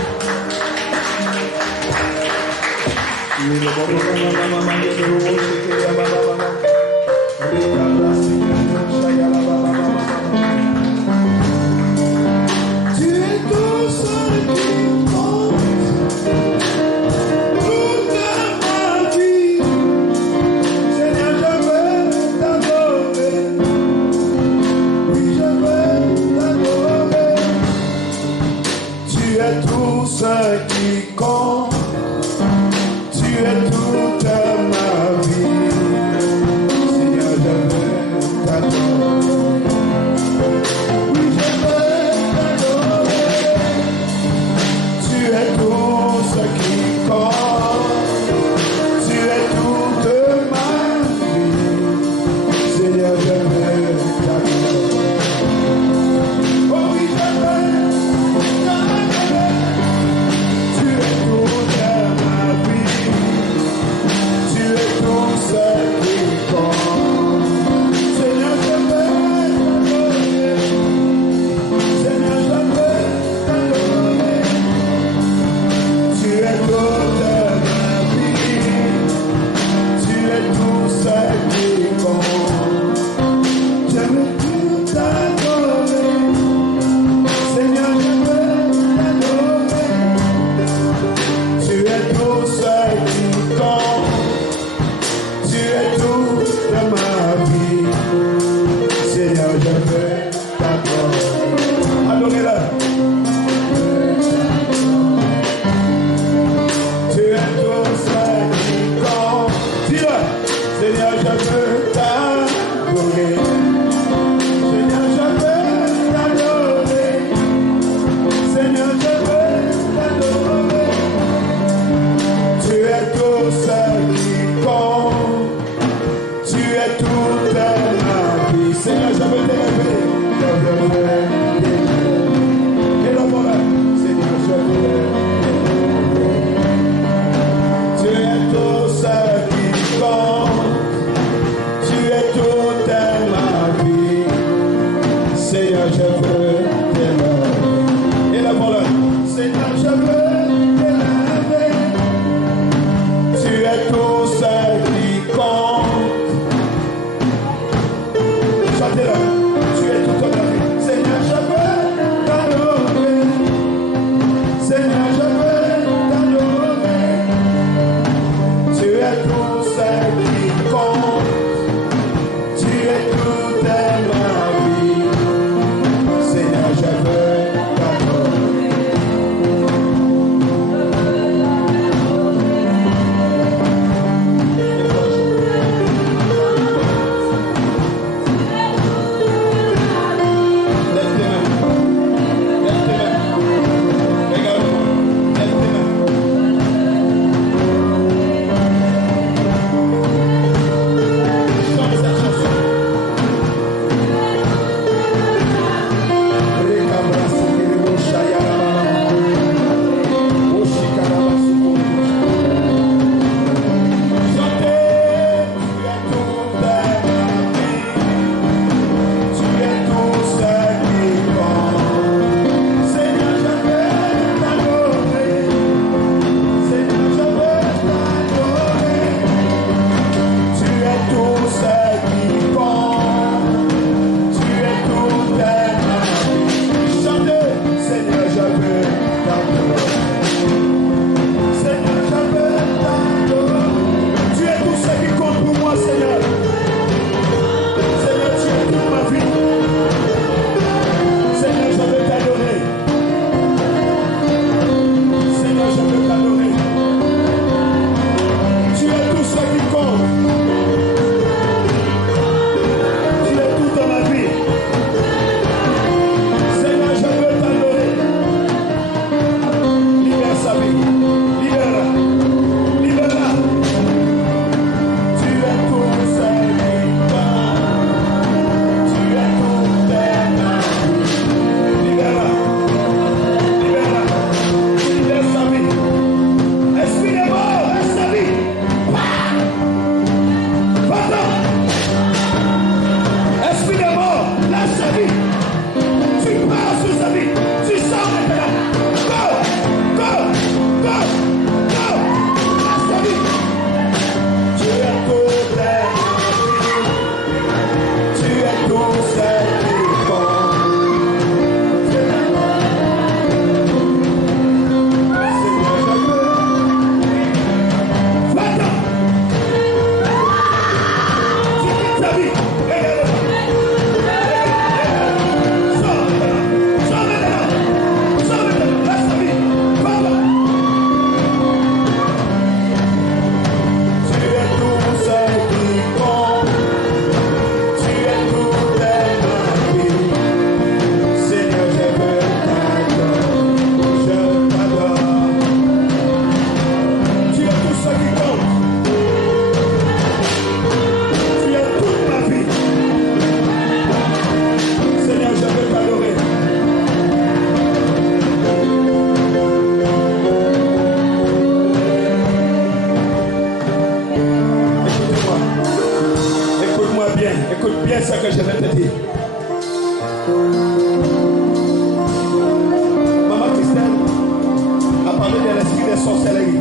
sorcellerie.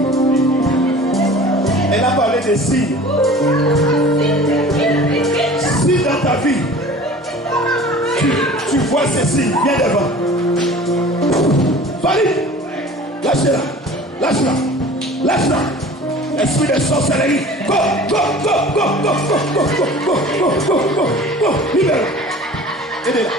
Elle a parlé des signes. Si dans ta vie, tu vois ces signes, viens devant. Valide. Lâchez-la. Lâche-la. Lâche-la. Esprit de sorcellerie. Go, go, go, go, go, go, go, go, go, go, go, go, go. Libère. Aidez-la.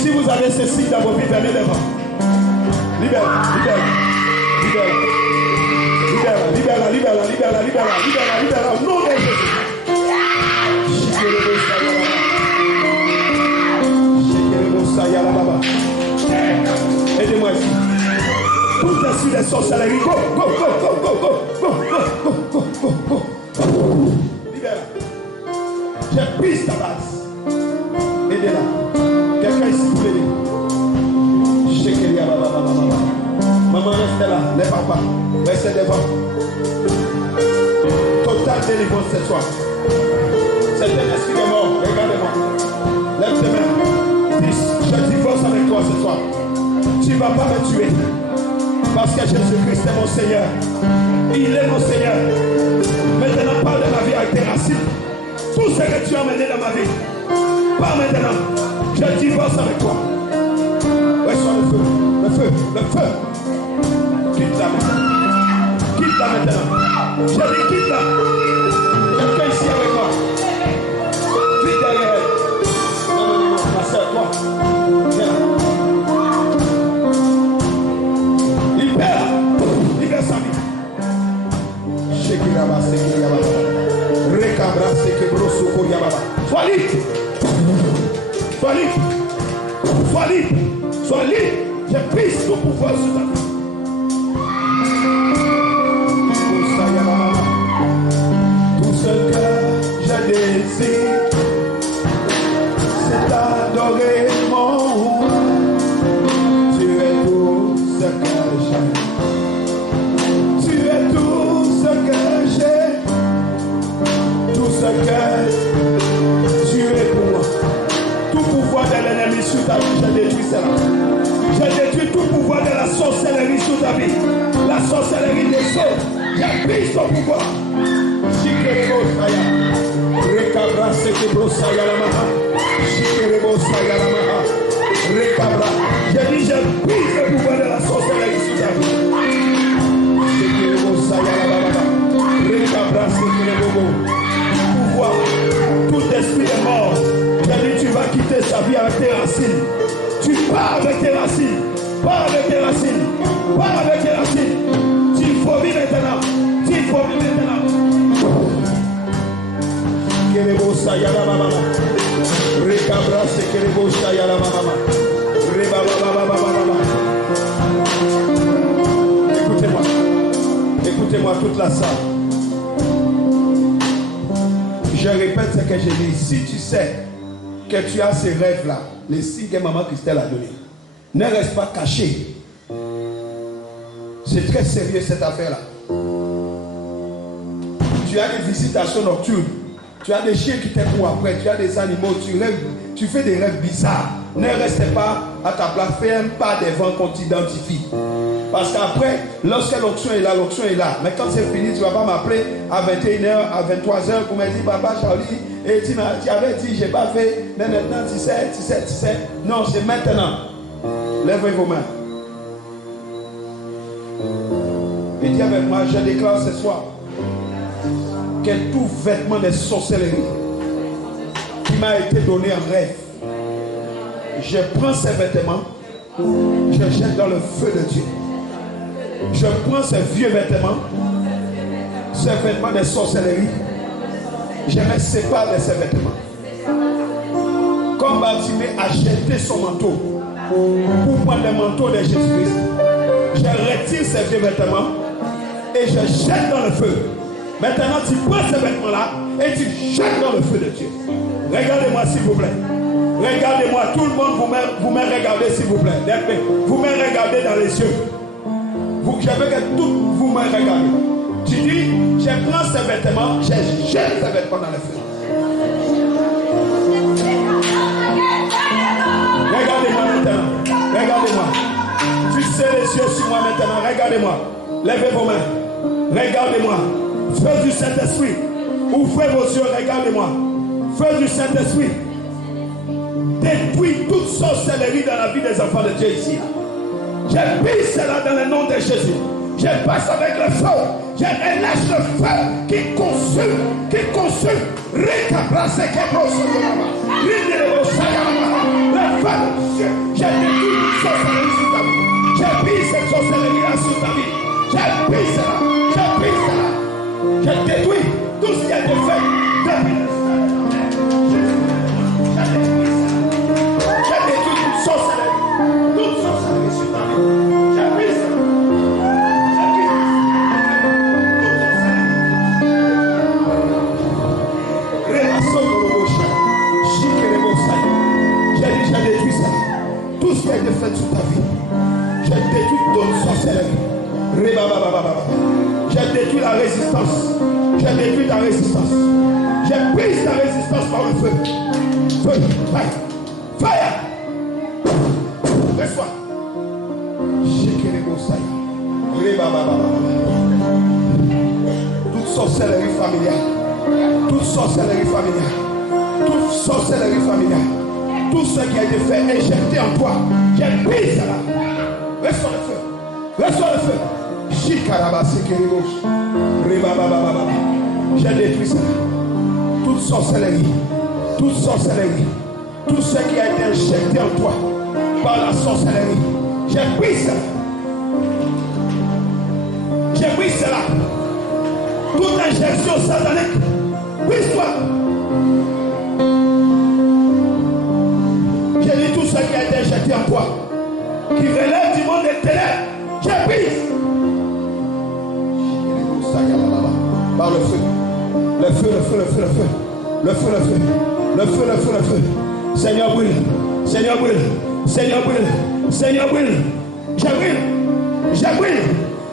Si vous avez ces signes dans vos vies, venez devant. Libère, libère, libère, libère, libère, libère, libère, libère, libère, libère, au nom de Jésus. Aidez-moi ici. Tout esprit de sorcellerie, go, go, go, go, go, go, go, go, go, go, go, go. Libère. J'ai pris ta base. Aidez-la. Quelqu'un ici pour l'aider. Maman, restez là. Les papas, restez devant. Total délivrance ce soir. C'est un esprit de mort. Regardez-moi. Lève tes mains. Dis, je divorce avec toi ce soir. Tu ne vas pas me tuer. Parce que Jésus-Christ est mon Seigneur. Il est mon Seigneur. Maintenant, parle de ma vie avec tes racines. Tout ce que tu as mené dans ma vie. Pas maintenant. Je divorce avec toi. Reçois le feu. Le feu. Le feu. Quitte-la maintenant. Quitte-la maintenant. Je dis quitte-la. Quelqu'un ici avec moi. Vite derrière elle. Non, non, non, ma soeur, toi. Viens là. Libère. Libère sa vie. Shekiraba, Sekiraba. Rekabra, Sekebro, Soko, Yababa. Sois libre. Sois libre. Sois libre. Sois libre. Je prise ton pouvoir sur ta vie. Tout ce que je désire, c'est d'adorer mon roi. Tu es tout ce que j'aime. Tu es tout ce que j'ai. Tout ce que tu es pour moi. Tout pouvoir de l'ennemi sur ta vie, je détruis cela. Je détruis tout pouvoir de la sorcellerie sur ta vie. La sorcellerie des sauts. Je prise ton pouvoir. Recabra, Sekebro, Sayalamaha. Shikerebo, Sayalamaha. Recabra. J'ai dit, je prise le pouvoir de la sorcellerie sur ta vie. Shikerebo, Sayalamaha. Recabra, Sekebro. Pouvoir. Tout esprit de mort. J'ai dit, tu vas quitter sa vie avec tes racines. Tu pars avec tes racines. Pars avec tes racines. Pars avec tes racines. Tu fourmis maintenant. Tu fourmis maintenant. Kerebo sayala mama. Rekabra se kerebo sayala mama. Reba baba baba baba. Écoutez-moi. Écoutez-moi toute la salle. Je répète ce que j'ai dit. Si tu sais que tu as ces rêves-là, les signes que maman Christelle a donnés, ne reste pas caché. C'est très sérieux cette affaire-là. Tu as des visitations nocturnes. Tu as des chiens qui t'écourent après. Tu as des animaux. Tu rêves. Tu fais des rêves bizarres. Ne reste pas à ta place. Fais un pas devant qu'on t'identifie. Parce qu'après, lorsque l'onction est là, l'onction est là. Mais quand c'est fini, tu ne vas pas m'appeler à 21h, à 23h pour me dire, Papa Charlie, et tu avais dit, je n'ai pas fait, mais maintenant tu sais. Non, c'est maintenant. Lèvez vos mains. Et dis avec moi, je déclare ce soir que tout vêtement de sorcellerie qui m'a été donné en rêve, je prends ces vêtements, je jette dans le feu de Dieu. Je prends ces vieux vêtements, ces vêtements de sorcellerie, je me sépare de ces vêtements. Comme Bartimée a jeté son manteau pour prendre le manteau de Jésus-Christ, je retire ces vieux vêtements et je jette dans le feu. Maintenant, tu prends ces vêtements-là et tu jettes dans le feu de Dieu. Regardez-moi s'il vous plaît. Regardez-moi, tout le monde, vous me regardez s'il vous plaît. Vous me regardez dans les yeux. Je veux que tout vous me regardez. Tu dis, je prends ces vêtements, je jette ces vêtements dans le feu. Levez vos mains. Regardez-moi. Feu du Saint-Esprit. Ouvrez vos yeux, regardez-moi. Feu du Saint-Esprit. Détruis toute sorcellerie dans la vie des enfants de Dieu ici. Je prie cela dans le nom de Jésus. Je passe avec le feu. Je relâche le feu qui consume. Le feu de Dieu. Je détruis toute sorcellerie sur ta vie. Je prie cette sorcellerie-là sur ta vie. Je prie cela. Je prie cela. Je détruis tout ce qui a été fait depuis le sorcellerie. Toute sorcellerie sur ta vie. J'ai pris ça. J'ai détruit ça. Tout ce qui a été fait sur ta vie. J'ai détruit toute sorcellerie. J'ai détruit la résistance. J'ai détruit ta résistance. J'ai pris ta résistance par le feu. Feu. Fire. Fire. Reçois. Toute sorcellerie familiale. Toute sorcellerie familiale. Toute sorcellerie familiale. Tout ce qui a été fait injecté en toi. J'ai pris cela. Reçois le feu. Reçois le feu. J'ai détruit cela. Toute sorcellerie. Toute sorcellerie. Tout ce qui a été injecté en toi par la sorcellerie. J'ai pris cela. J'ai pris cela. Toute injection satanique. Prise-toi. J'ai dit tout ce qui a été injecté en toi, qui relève du monde des ténèbres. J'ai pris. Par le feu. Le feu, le feu, le feu, le feu. Le feu, le feu. Le feu, le feu, le feu. Seigneur brûle. Seigneur brûle. Seigneur brûle. Seigneur brûle. Je brûle. Je brûle.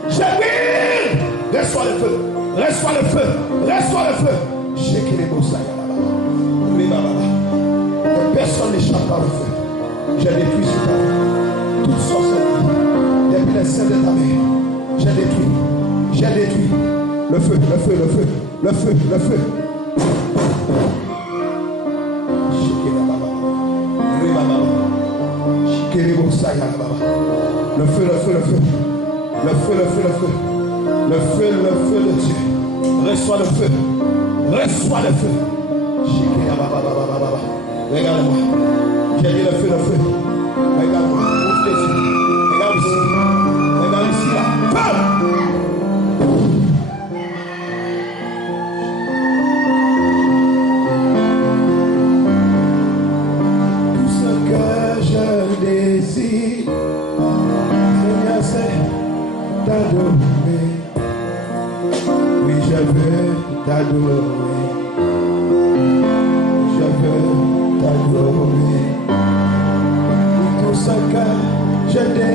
Je brûle. Reçois le feu. Reçois le feu. Reçois le feu. Personne n'échappe par le feu. J'ai détruit sur ta vie toute sorcellerie. Depuis les seins de ta mère. J'ai détruit. J'ai détruit. Le feu, le feu, le feu. Le feu, le feu. Le feu, le feu, le feu. Le feu, le feu, le feu. Le feu, le feu de Dieu. Reçois le feu. Reçois le feu. Regarde-moi. J'ai dit le feu, le feu. Regarde-moi. Ouvre tes yeux. Regarde ici. Regarde ici là. Femme! Tout ce que je désire, Seigneur, c'est t'adorer. Oui, je veux t'adorer. Je veux t'adorer. Tout ce que je désire.